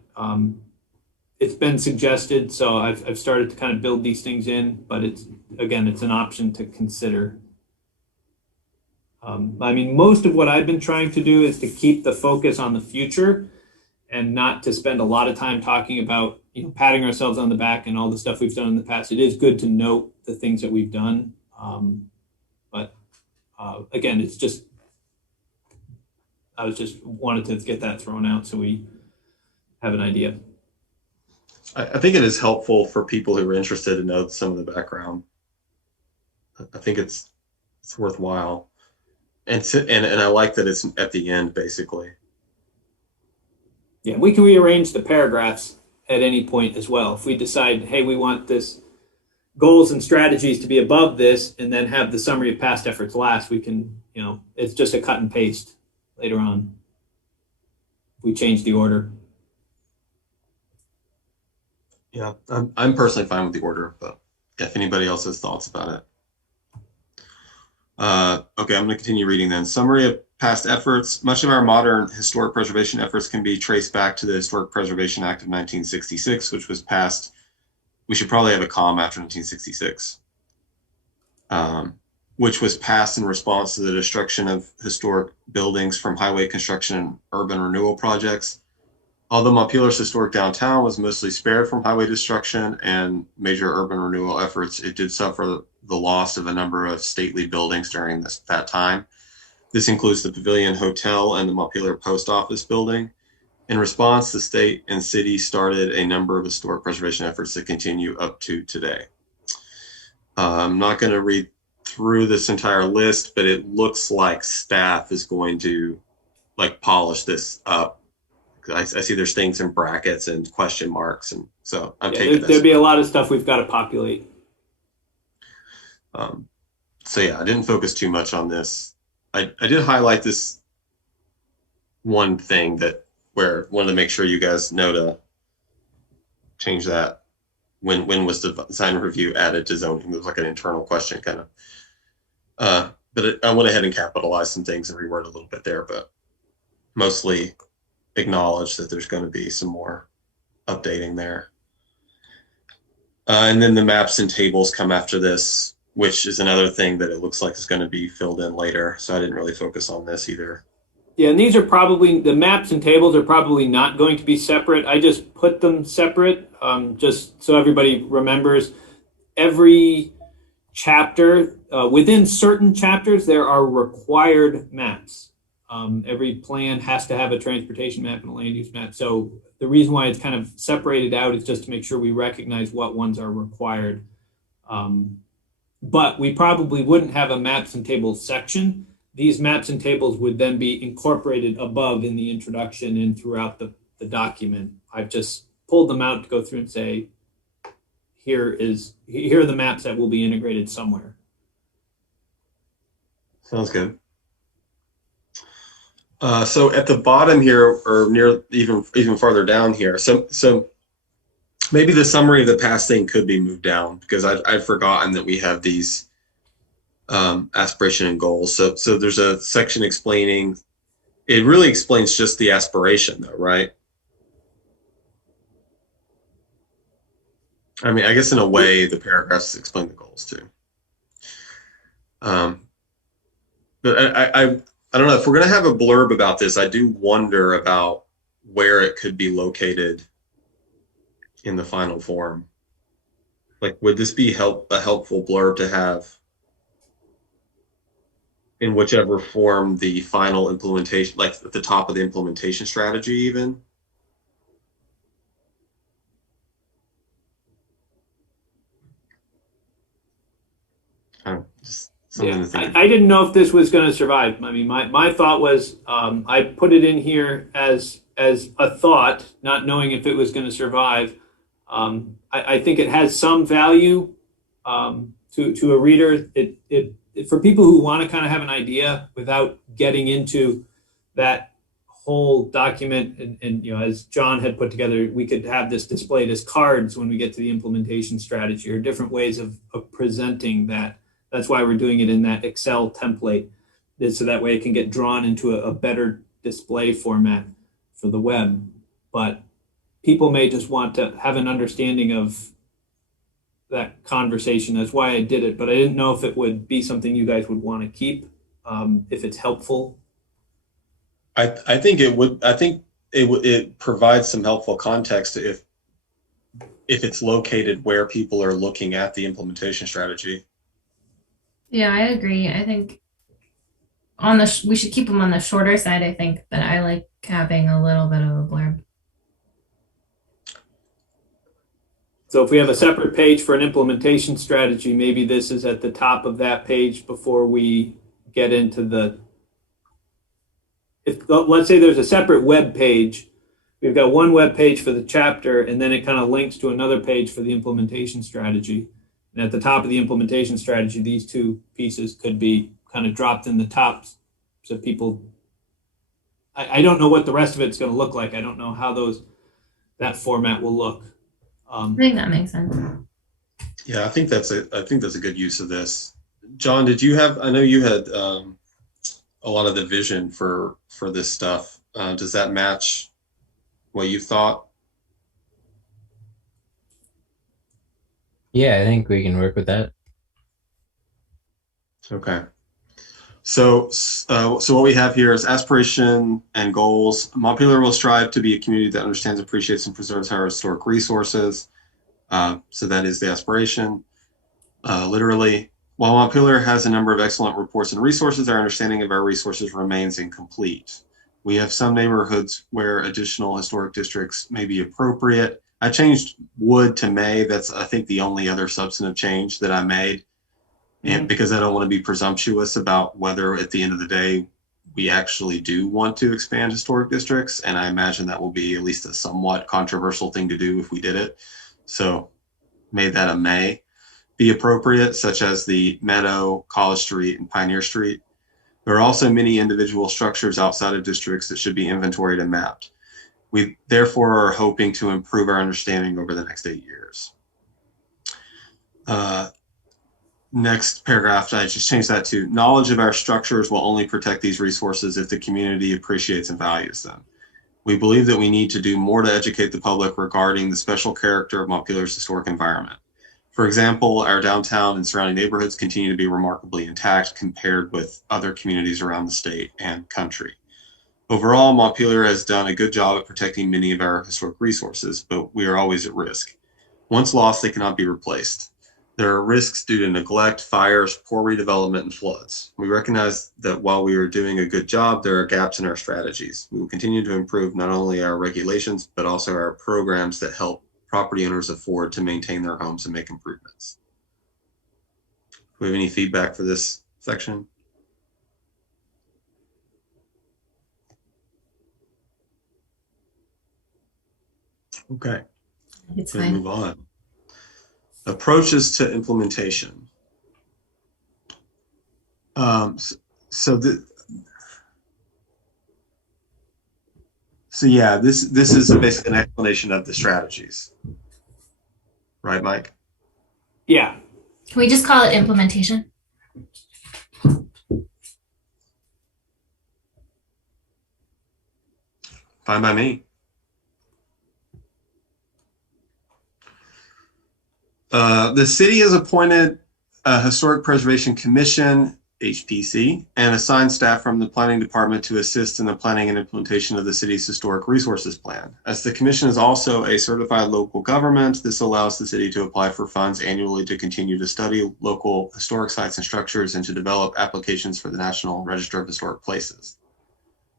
it's been suggested, so I've started to kind of build these things in, but it's an option to consider. I mean, most of what I've been trying to do is to keep the focus on the future and not to spend a lot of time talking about patting ourselves on the back and all the stuff we've done in the past. It is good to note the things that we've done, but again, it's just I just wanted to get that thrown out so we have an idea. I think it is helpful for people who are interested to know some of the background. I think it's worthwhile, and I like that it's at the end basically. Yeah, we can rearrange the paragraphs at any point as well. If we decide, hey, we want this goals and strategies to be above this, and then have the summary of past efforts last, we can, it's just a cut and paste later on. We change the order. Yeah, I'm personally fine with the order, but if anybody else has thoughts about it. Okay, I'm going to continue reading then. Summary of past efforts. Much of our modern historic preservation efforts can be traced back to the Historic Preservation Act of 1966, which was passed. We should probably have a comma after 1966. Which was passed in response to the destruction of historic buildings from highway construction and urban renewal projects. Although Montpelier's historic downtown was mostly spared from highway destruction and major urban renewal efforts, it did suffer the loss of a number of stately buildings during that time. This includes the Pavilion Hotel and the Montpelier Post Office building. In response, the state and city started a number of historic preservation efforts that continue up to today. I'm not going to read through this entire list, but it looks like staff is going to polish this up. I see there's things in brackets and question marks, and so I'm taking this. There'd be a lot of stuff we've got to populate. So yeah, I didn't focus too much on this. I did highlight this one thing where I wanted to make sure you guys know to change that. When was the design review added to zoning? It was like an internal question kind of. But I went ahead and capitalized some things and reworded a little bit there, but mostly acknowledge that there's going to be some more updating there. And then the maps and tables come after this, which is another thing that it looks like is going to be filled in later. So I didn't really focus on this either. Yeah, and these are probably, the maps and tables are probably not going to be separate. I just put them separate, just so everybody remembers. Every chapter, within certain chapters, there are required maps. Every plan has to have a transportation map and a land use map. So the reason why it's kind of separated out is just to make sure we recognize what ones are required. But we probably wouldn't have a maps and tables section. these maps and tables would then be incorporated above in the introduction and throughout the document. I've just pulled them out to go through and say, here are the maps that will be integrated somewhere. Sounds good. So at the bottom here, or near even farther down here, so maybe the summary of the past thing could be moved down, because I've forgotten that we have these aspiration and goals. So there's a section explaining, it really explains just the aspiration though, right? I mean, I guess in a way the paragraphs explain the goals too. But I don't know, if we're going to have a blurb about this, I do wonder about where it could be located in the final form. Like, would this be a helpful blurb to have in whichever form the final implementation, like at the top of the implementation strategy even? Yeah, I didn't know if this was going to survive. I mean, my thought was I put it in here as a thought, not knowing if it was going to survive. I think it has some value to a reader. It for people who want to kind of have an idea without getting into that whole document. And you know, as John had put together, we could have this displayed as cards when we get to the implementation strategy, or different ways of presenting that. That's why we're doing it in that Excel template, so that way it can get drawn into a better display format for the web. But people may just want to have an understanding of that conversation. That's why I did it, but I didn't know if it would be something you guys would want to keep, if it's helpful. I think it would. I think it provides some helpful context if it's located where people are looking at the implementation strategy. Yeah, I agree. I think we should keep them on the shorter side, I think, but I like having a little bit of a blurb. So if we have a separate page for an implementation strategy, maybe this is at the top of that page before we get into let's say there's a separate web page. We've got one web page for the chapter, and then it kind of links to another page for the implementation strategy. And at the top of the implementation strategy, these two pieces could be kind of dropped in the top, so people, I don't know what the rest of it's going to look like. I don't know how that format will look. I think that makes sense. Yeah, I think that's a good use of this. John, did you have? I know you had a lot of the vision for this stuff. Does that match what you thought? Yeah, I think we can work with that. Okay. So what we have here is aspiration and goals. Montpelier will strive to be a community that understands, appreciates, and preserves our historic resources. So that is the aspiration. Literally, while Montpelier has a number of excellent reports and resources, our understanding of our resources remains incomplete. We have some neighborhoods where additional historic districts may be appropriate. I changed would to may. That's, I think, the only other substantive change that I made. And because I don't want to be presumptuous about whether at the end of the day we actually do want to expand historic districts. And I imagine that will be at least a somewhat controversial thing to do if we did it. So made that a may be appropriate, such as the Meadow, College Street, and Pioneer Street. There are also many individual structures outside of districts that should be inventoried and mapped. We therefore are hoping to improve our understanding over the next 8 years. Next paragraph, I just changed that to knowledge of our structures will only protect these resources if the community appreciates and values them. We believe that we need to do more to educate the public regarding the special character of Montpelier's historic environment. For example, our downtown and surrounding neighborhoods continue to be remarkably intact compared with other communities around the state and country. Overall, Montpelier has done a good job at protecting many of our historic resources, but we are always at risk. Once lost, they cannot be replaced. There are risks due to neglect, fires, poor redevelopment, and floods. We recognize that while we are doing a good job, there are gaps in our strategies. We will continue to improve not only our regulations, but also our programs that help property owners afford to maintain their homes and make improvements. Do we have any feedback for this section? Okay. It's We'll fine. move on. Approaches to implementation. So yeah, this is basically an explanation of the strategies, right, Mike? Yeah. Can we just call it implementation? Fine by me. The city has appointed a Historic Preservation Commission, HPC, and assigned staff from the planning department to assist in the planning and implementation of the city's historic resources plan. As the commission is also a certified local government, this allows the city to apply for funds annually to continue to study local historic sites and structures and to develop applications for the National Register of Historic Places.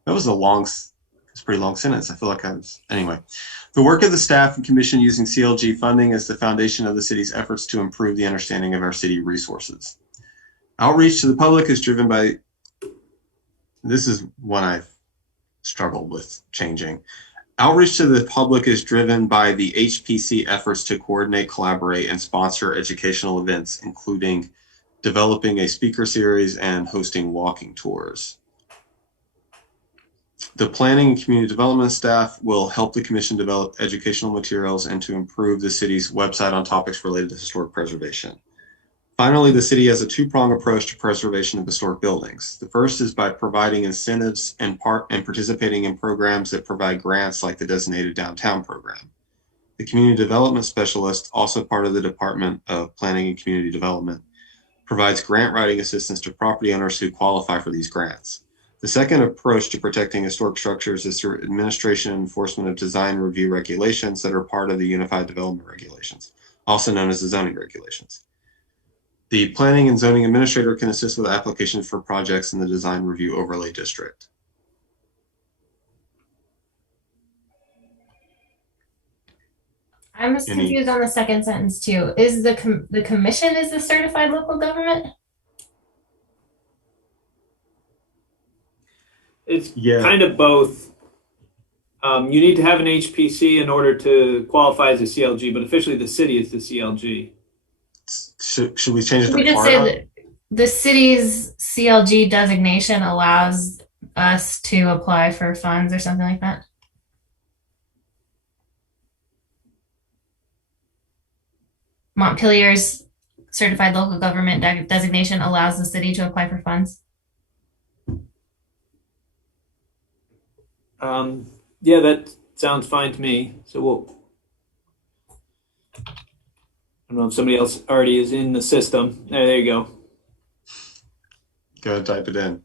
That was it's a pretty long sentence. I feel like anyway. The work of the staff and commission using CLG funding is the foundation of the city's efforts to improve the understanding of our city resources. Outreach to the public is driven by, this is one I've struggled with changing. Outreach to the public is driven by the HPC efforts to coordinate, collaborate, and sponsor educational events, including developing a speaker series and hosting walking tours. The planning and community development staff will help the commission develop educational materials and to improve the city's website on topics related to historic preservation. Finally, the city has a two-pronged approach to preservation of historic buildings. The first is by providing incentives and participating in programs that provide grants like the designated downtown program. The community development specialist, also part of the Department of Planning and Community Development, provides grant writing assistance to property owners who qualify for these grants. The second approach to protecting historic structures is through administration and enforcement of design review regulations that are part of the Unified Development Regulations, also known as the zoning regulations. The planning and zoning administrator can assist with applications for projects in the design review overlay district. I'm just confused on the second sentence too. Is the commission is the certified local government? It's kind of both. You need to have an HPC in order to qualify as a CLG, but officially the city is the CLG. Should we change it to we just say that the city's CLG designation allows us to apply for funds or something like that? Montpelier's certified local government designation allows the city to apply for funds. Yeah, that sounds fine to me. So I don't know if somebody else already is in the system. There you go. Go ahead, type it in.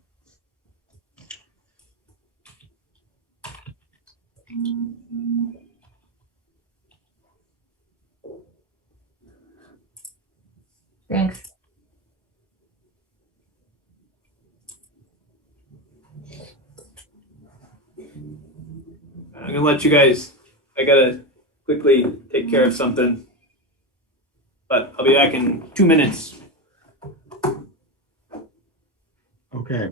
Thanks. I'm gonna let you guys, I gotta quickly take care of something, but I'll be back in 2 minutes. Okay.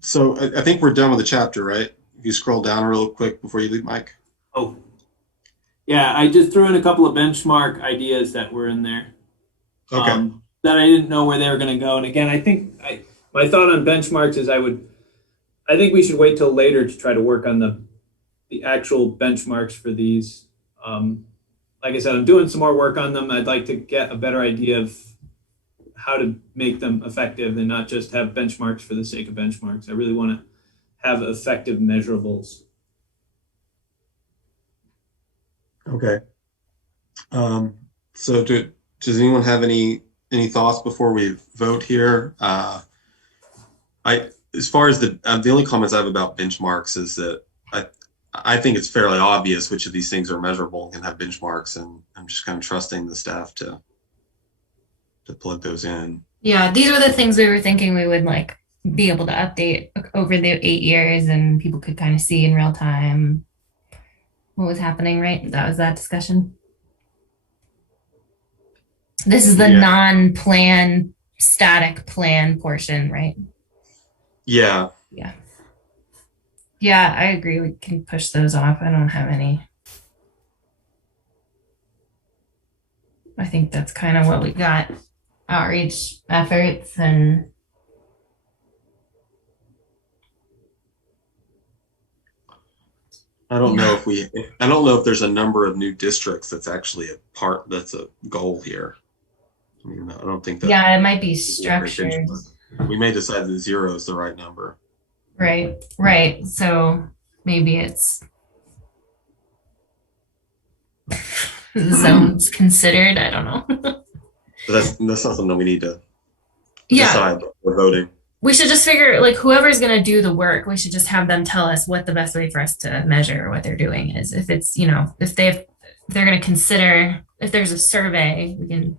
So I think we're done with the chapter, right? If you scroll down real quick before you leave, Mike. Oh, yeah, I just threw in a couple of benchmark ideas that were in there. Okay. That I didn't know where they were gonna go. And again, I think my thought on benchmarks is I think we should wait till later to try to work on the actual benchmarks for these. Like I said, I'm doing some more work on them. I'd like to get a better idea of how to make them effective and not just have benchmarks for the sake of benchmarks. I really want to have effective measurables. Okay. So does anyone have any thoughts before we vote here? As far as the only comments I have about benchmarks is that I think it's fairly obvious which of these things are measurable and can have benchmarks, and I'm just kind of trusting the staff to plug those in. Yeah, these were the things we were thinking we would like be able to update over the 8 years, and people could kind of see in real time what was happening, right? That was that discussion. This is the non-plan, static plan portion, right? Yeah. Yeah. Yeah, I agree. We can push those off. I don't have any. I think that's kind of what we got. Outreach efforts and I don't know if there's a number of new districts that's actually that's a goal here. I mean, I don't think that. yeah, it might be structured. We may decide that 0 is the right number. Right. So maybe it's zones considered. I don't know. But that's not something we need to decide for voting. We should just figure, like, whoever's going to do the work, we should just have them tell us what the best way for us to measure what they're doing is. If it's, if they're going to consider, if there's a survey, we can,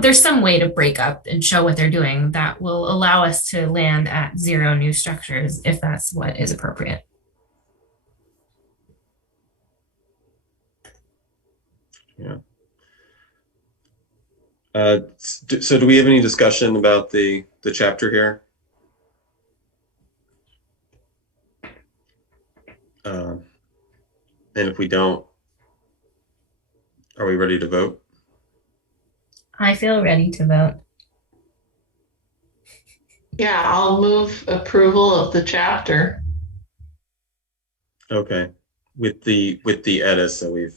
there's some way to break up and show what they're doing that will allow us to land at 0 new structures if that's what is appropriate. Yeah. So do we have any discussion about the chapter here? And if we don't, are we ready to vote? I feel ready to vote. Yeah, I'll move approval of the chapter. Okay, with the edits that we've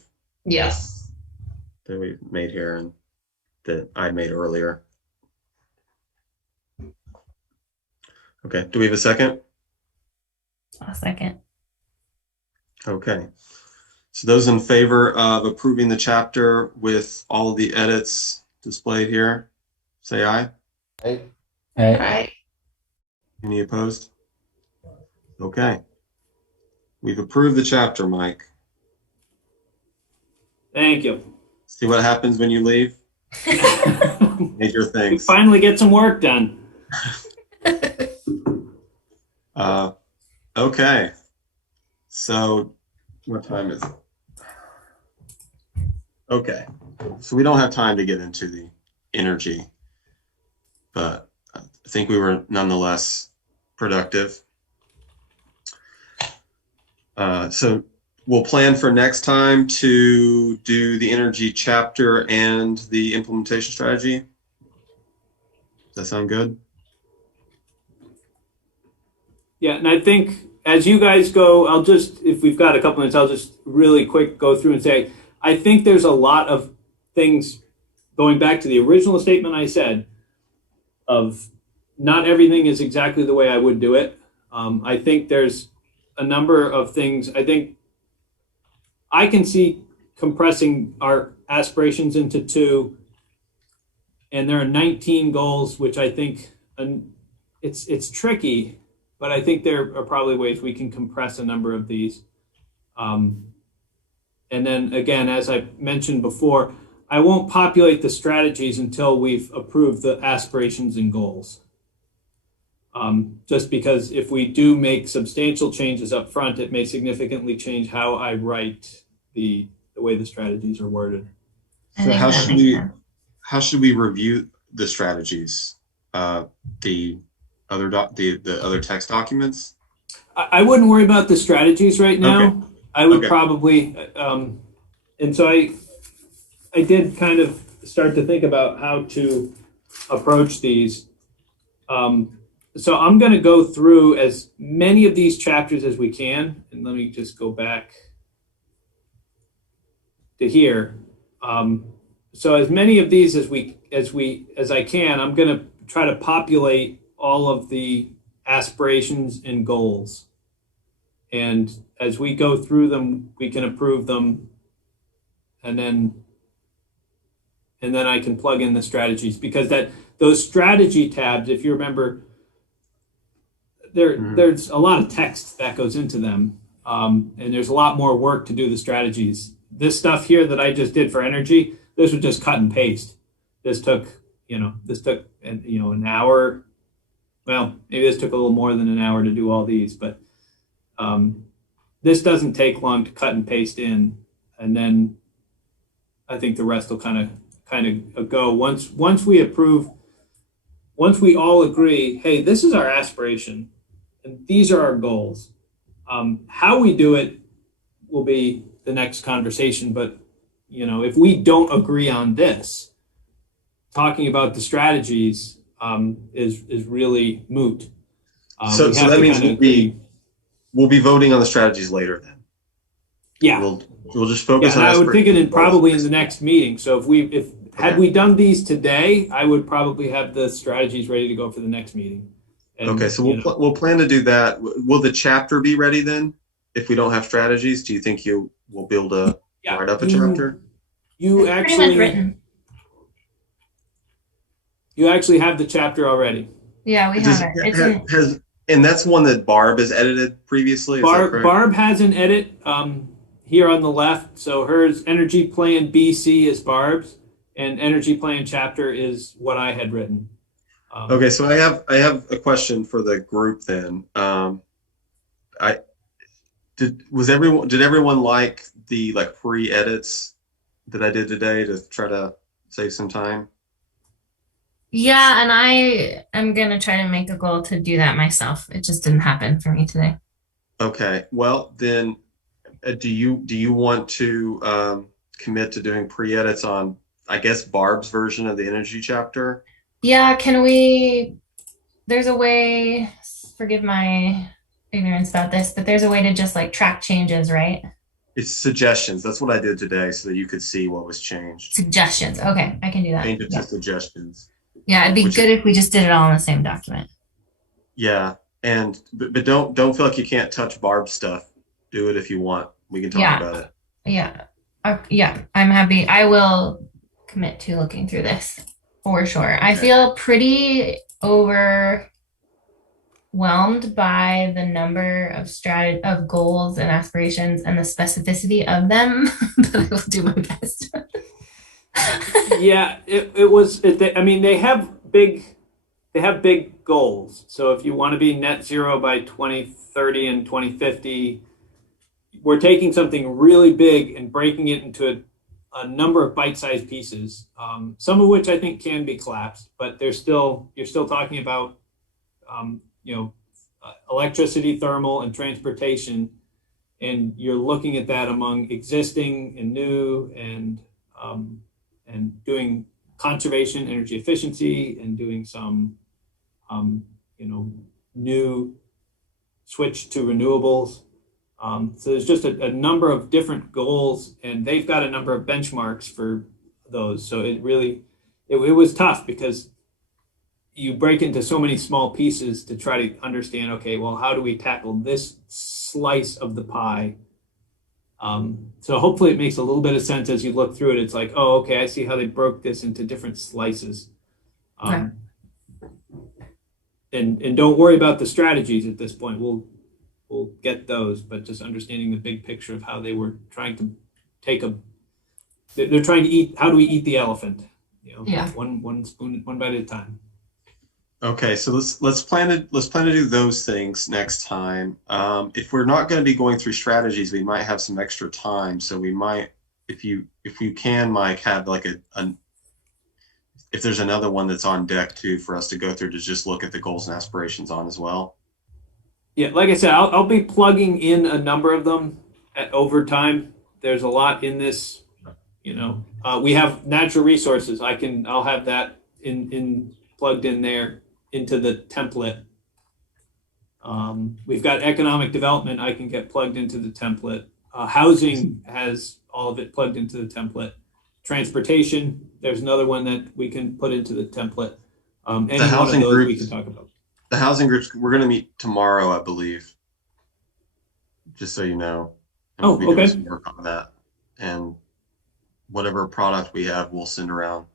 made here and that I made earlier. Okay, do we have a second? A second. Okay, so those in favor of approving the chapter with all of the edits displayed here, say aye. Aye. Right. Any opposed? Okay, we've approved the chapter, Mike. Thank you. See what happens when you leave? Major things. We finally get some work done. Okay. So what time is it? Okay. So we don't have time to get into the energy, but I think we were nonetheless productive. So we'll plan for next time to do the energy chapter and the implementation strategy. Does that sound good? Yeah, and I think as you guys go, if we've got a couple minutes, I'll just really quick go through and say, I think there's a lot of things going back to the original statement I said of not everything is exactly the way I would do it. I think there's a number of things. I think I can see compressing our aspirations into 2, and there are 19 goals, which I think it's tricky, but I think there are probably ways we can compress a number of these. And then again, as I mentioned before, I won't populate the strategies until we've approved the aspirations and goals. Just because if we do make substantial changes up front, it may significantly change how I write the way the strategies are worded. So how should we review the strategies? The other text documents? I wouldn't worry about the strategies right now. Okay. I would probably, and so I did kind of start to think about how to approach these. So I'm going to go through as many of these chapters as we can, and let me just go back to here. So as many of these as I can, I'm going to try to populate all of the aspirations and goals. And as we go through them, we can approve them, and then I can plug in the strategies, because those strategy tabs, if you remember, there's a lot of text that goes into them, and there's a lot more work to do the strategies. This stuff here that I just did for energy, this was just cut and paste. This took an hour. Well, maybe this took a little more than an hour to do all these, but this doesn't take long to cut and paste in, and then I think the rest will kind of go once we approve. Once we all agree, hey, this is our aspiration, and these are our goals. How we do it will be the next conversation, but if we don't agree on this, talking about the strategies is really moot. So that means we'll be voting on the strategies later then. Yeah. We'll just focus on. I would think it probably in the next meeting. So had we done these today, I would probably have the strategies ready to go for the next meeting. And, okay, so we'll plan to do that. Will the chapter be ready then? If we don't have strategies, do you think you will be able to write up a chapter? You actually have the chapter already. Yeah, we have it. And that's one that Barb has edited previously. Barb has an edit here on the left. So hers energy plan BC is Barb's, and energy plan chapter is what I had written. Okay, so I have a question for the group then. Did everyone like the pre-edits that I did today to try to save some time? Yeah, and I am gonna try to make a goal to do that myself. It just didn't happen for me today. Okay, well then, do you want to commit to doing pre-edits on, I guess, Barb's version of the energy chapter? Yeah, there's a way, forgive my ignorance about this, but there's a way to just track changes, right? It's suggestions. That's what I did today so that you could see what was changed. Suggestions. Okay, I can do that. Change it to suggestions. Yeah, it'd be good if we just did it all in the same document. Yeah, but don't feel like you can't touch Barb's stuff. Do it if you want. We can talk about it. Yeah. Yeah, I'm happy. I will commit to looking through this for sure. Okay. I feel pretty overwhelmed by the number of goals and aspirations and the specificity of them, but I will do my best. Yeah, they have big goals. So if you want to be net zero by 2030 and 2050, we're taking something really big and breaking it into a number of bite-sized pieces, some of which I think can be collapsed, but you're still talking about electricity, thermal, and transportation, and you're looking at that among existing and new, and doing conservation, energy efficiency, and doing some new switch to renewables. So there's just a number of different goals, and they've got a number of benchmarks for those. So it was tough because you break into so many small pieces to try to understand, okay, well, how do we tackle this slice of the pie? So hopefully it makes a little bit of sense as you look through it. It's like, oh, okay, I see how they broke this into different slices. Okay. And don't worry about the strategies at this point. We'll get those, but just understanding the big picture of how they were trying to they're trying to eat. How do we eat the elephant? One spoon, one bite at a time. Okay, so let's plan to do those things next time. If we're not going to be going through strategies, we might have some extra time. So we might, if you can, Mike, have if there's another one that's on deck too for us to go through to just look at the goals and aspirations on as well. Yeah, like I said, I'll be plugging in a number of them over time. There's a lot in this. We have natural resources. I'll have that in plugged in there into the template. We've got economic development. I can get plugged into the template. Housing has all of it plugged into the template. Transportation, there's another one that we can put into the template. Any the housing one of those groups, we can talk about. The housing groups, we're going to meet tomorrow, I believe. Just so you know. And we'll be doing some work on that. And whatever product we have, we'll send around.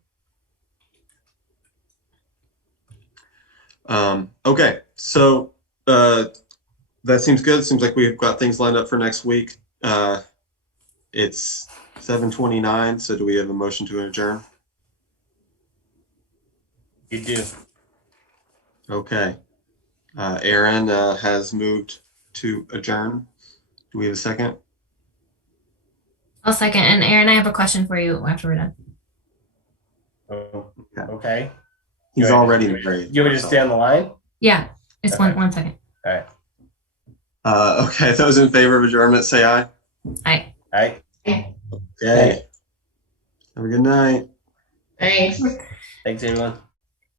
Okay, so that seems good. Seems like we've got things lined up for next week. It's 7:29, so do we have a motion to adjourn? You do. Okay. Aaron has moved to adjourn. Do we have a second? I'll second. And Aaron, I have a question for you after we're done. Oh, okay. He's already married. You want me to stay on the line? Yeah, it's Okay. one second. All right. Okay, those in favor of adjournment, say aye. Aye. Aye. Okay. Have a good night. Thanks. Thanks, everyone.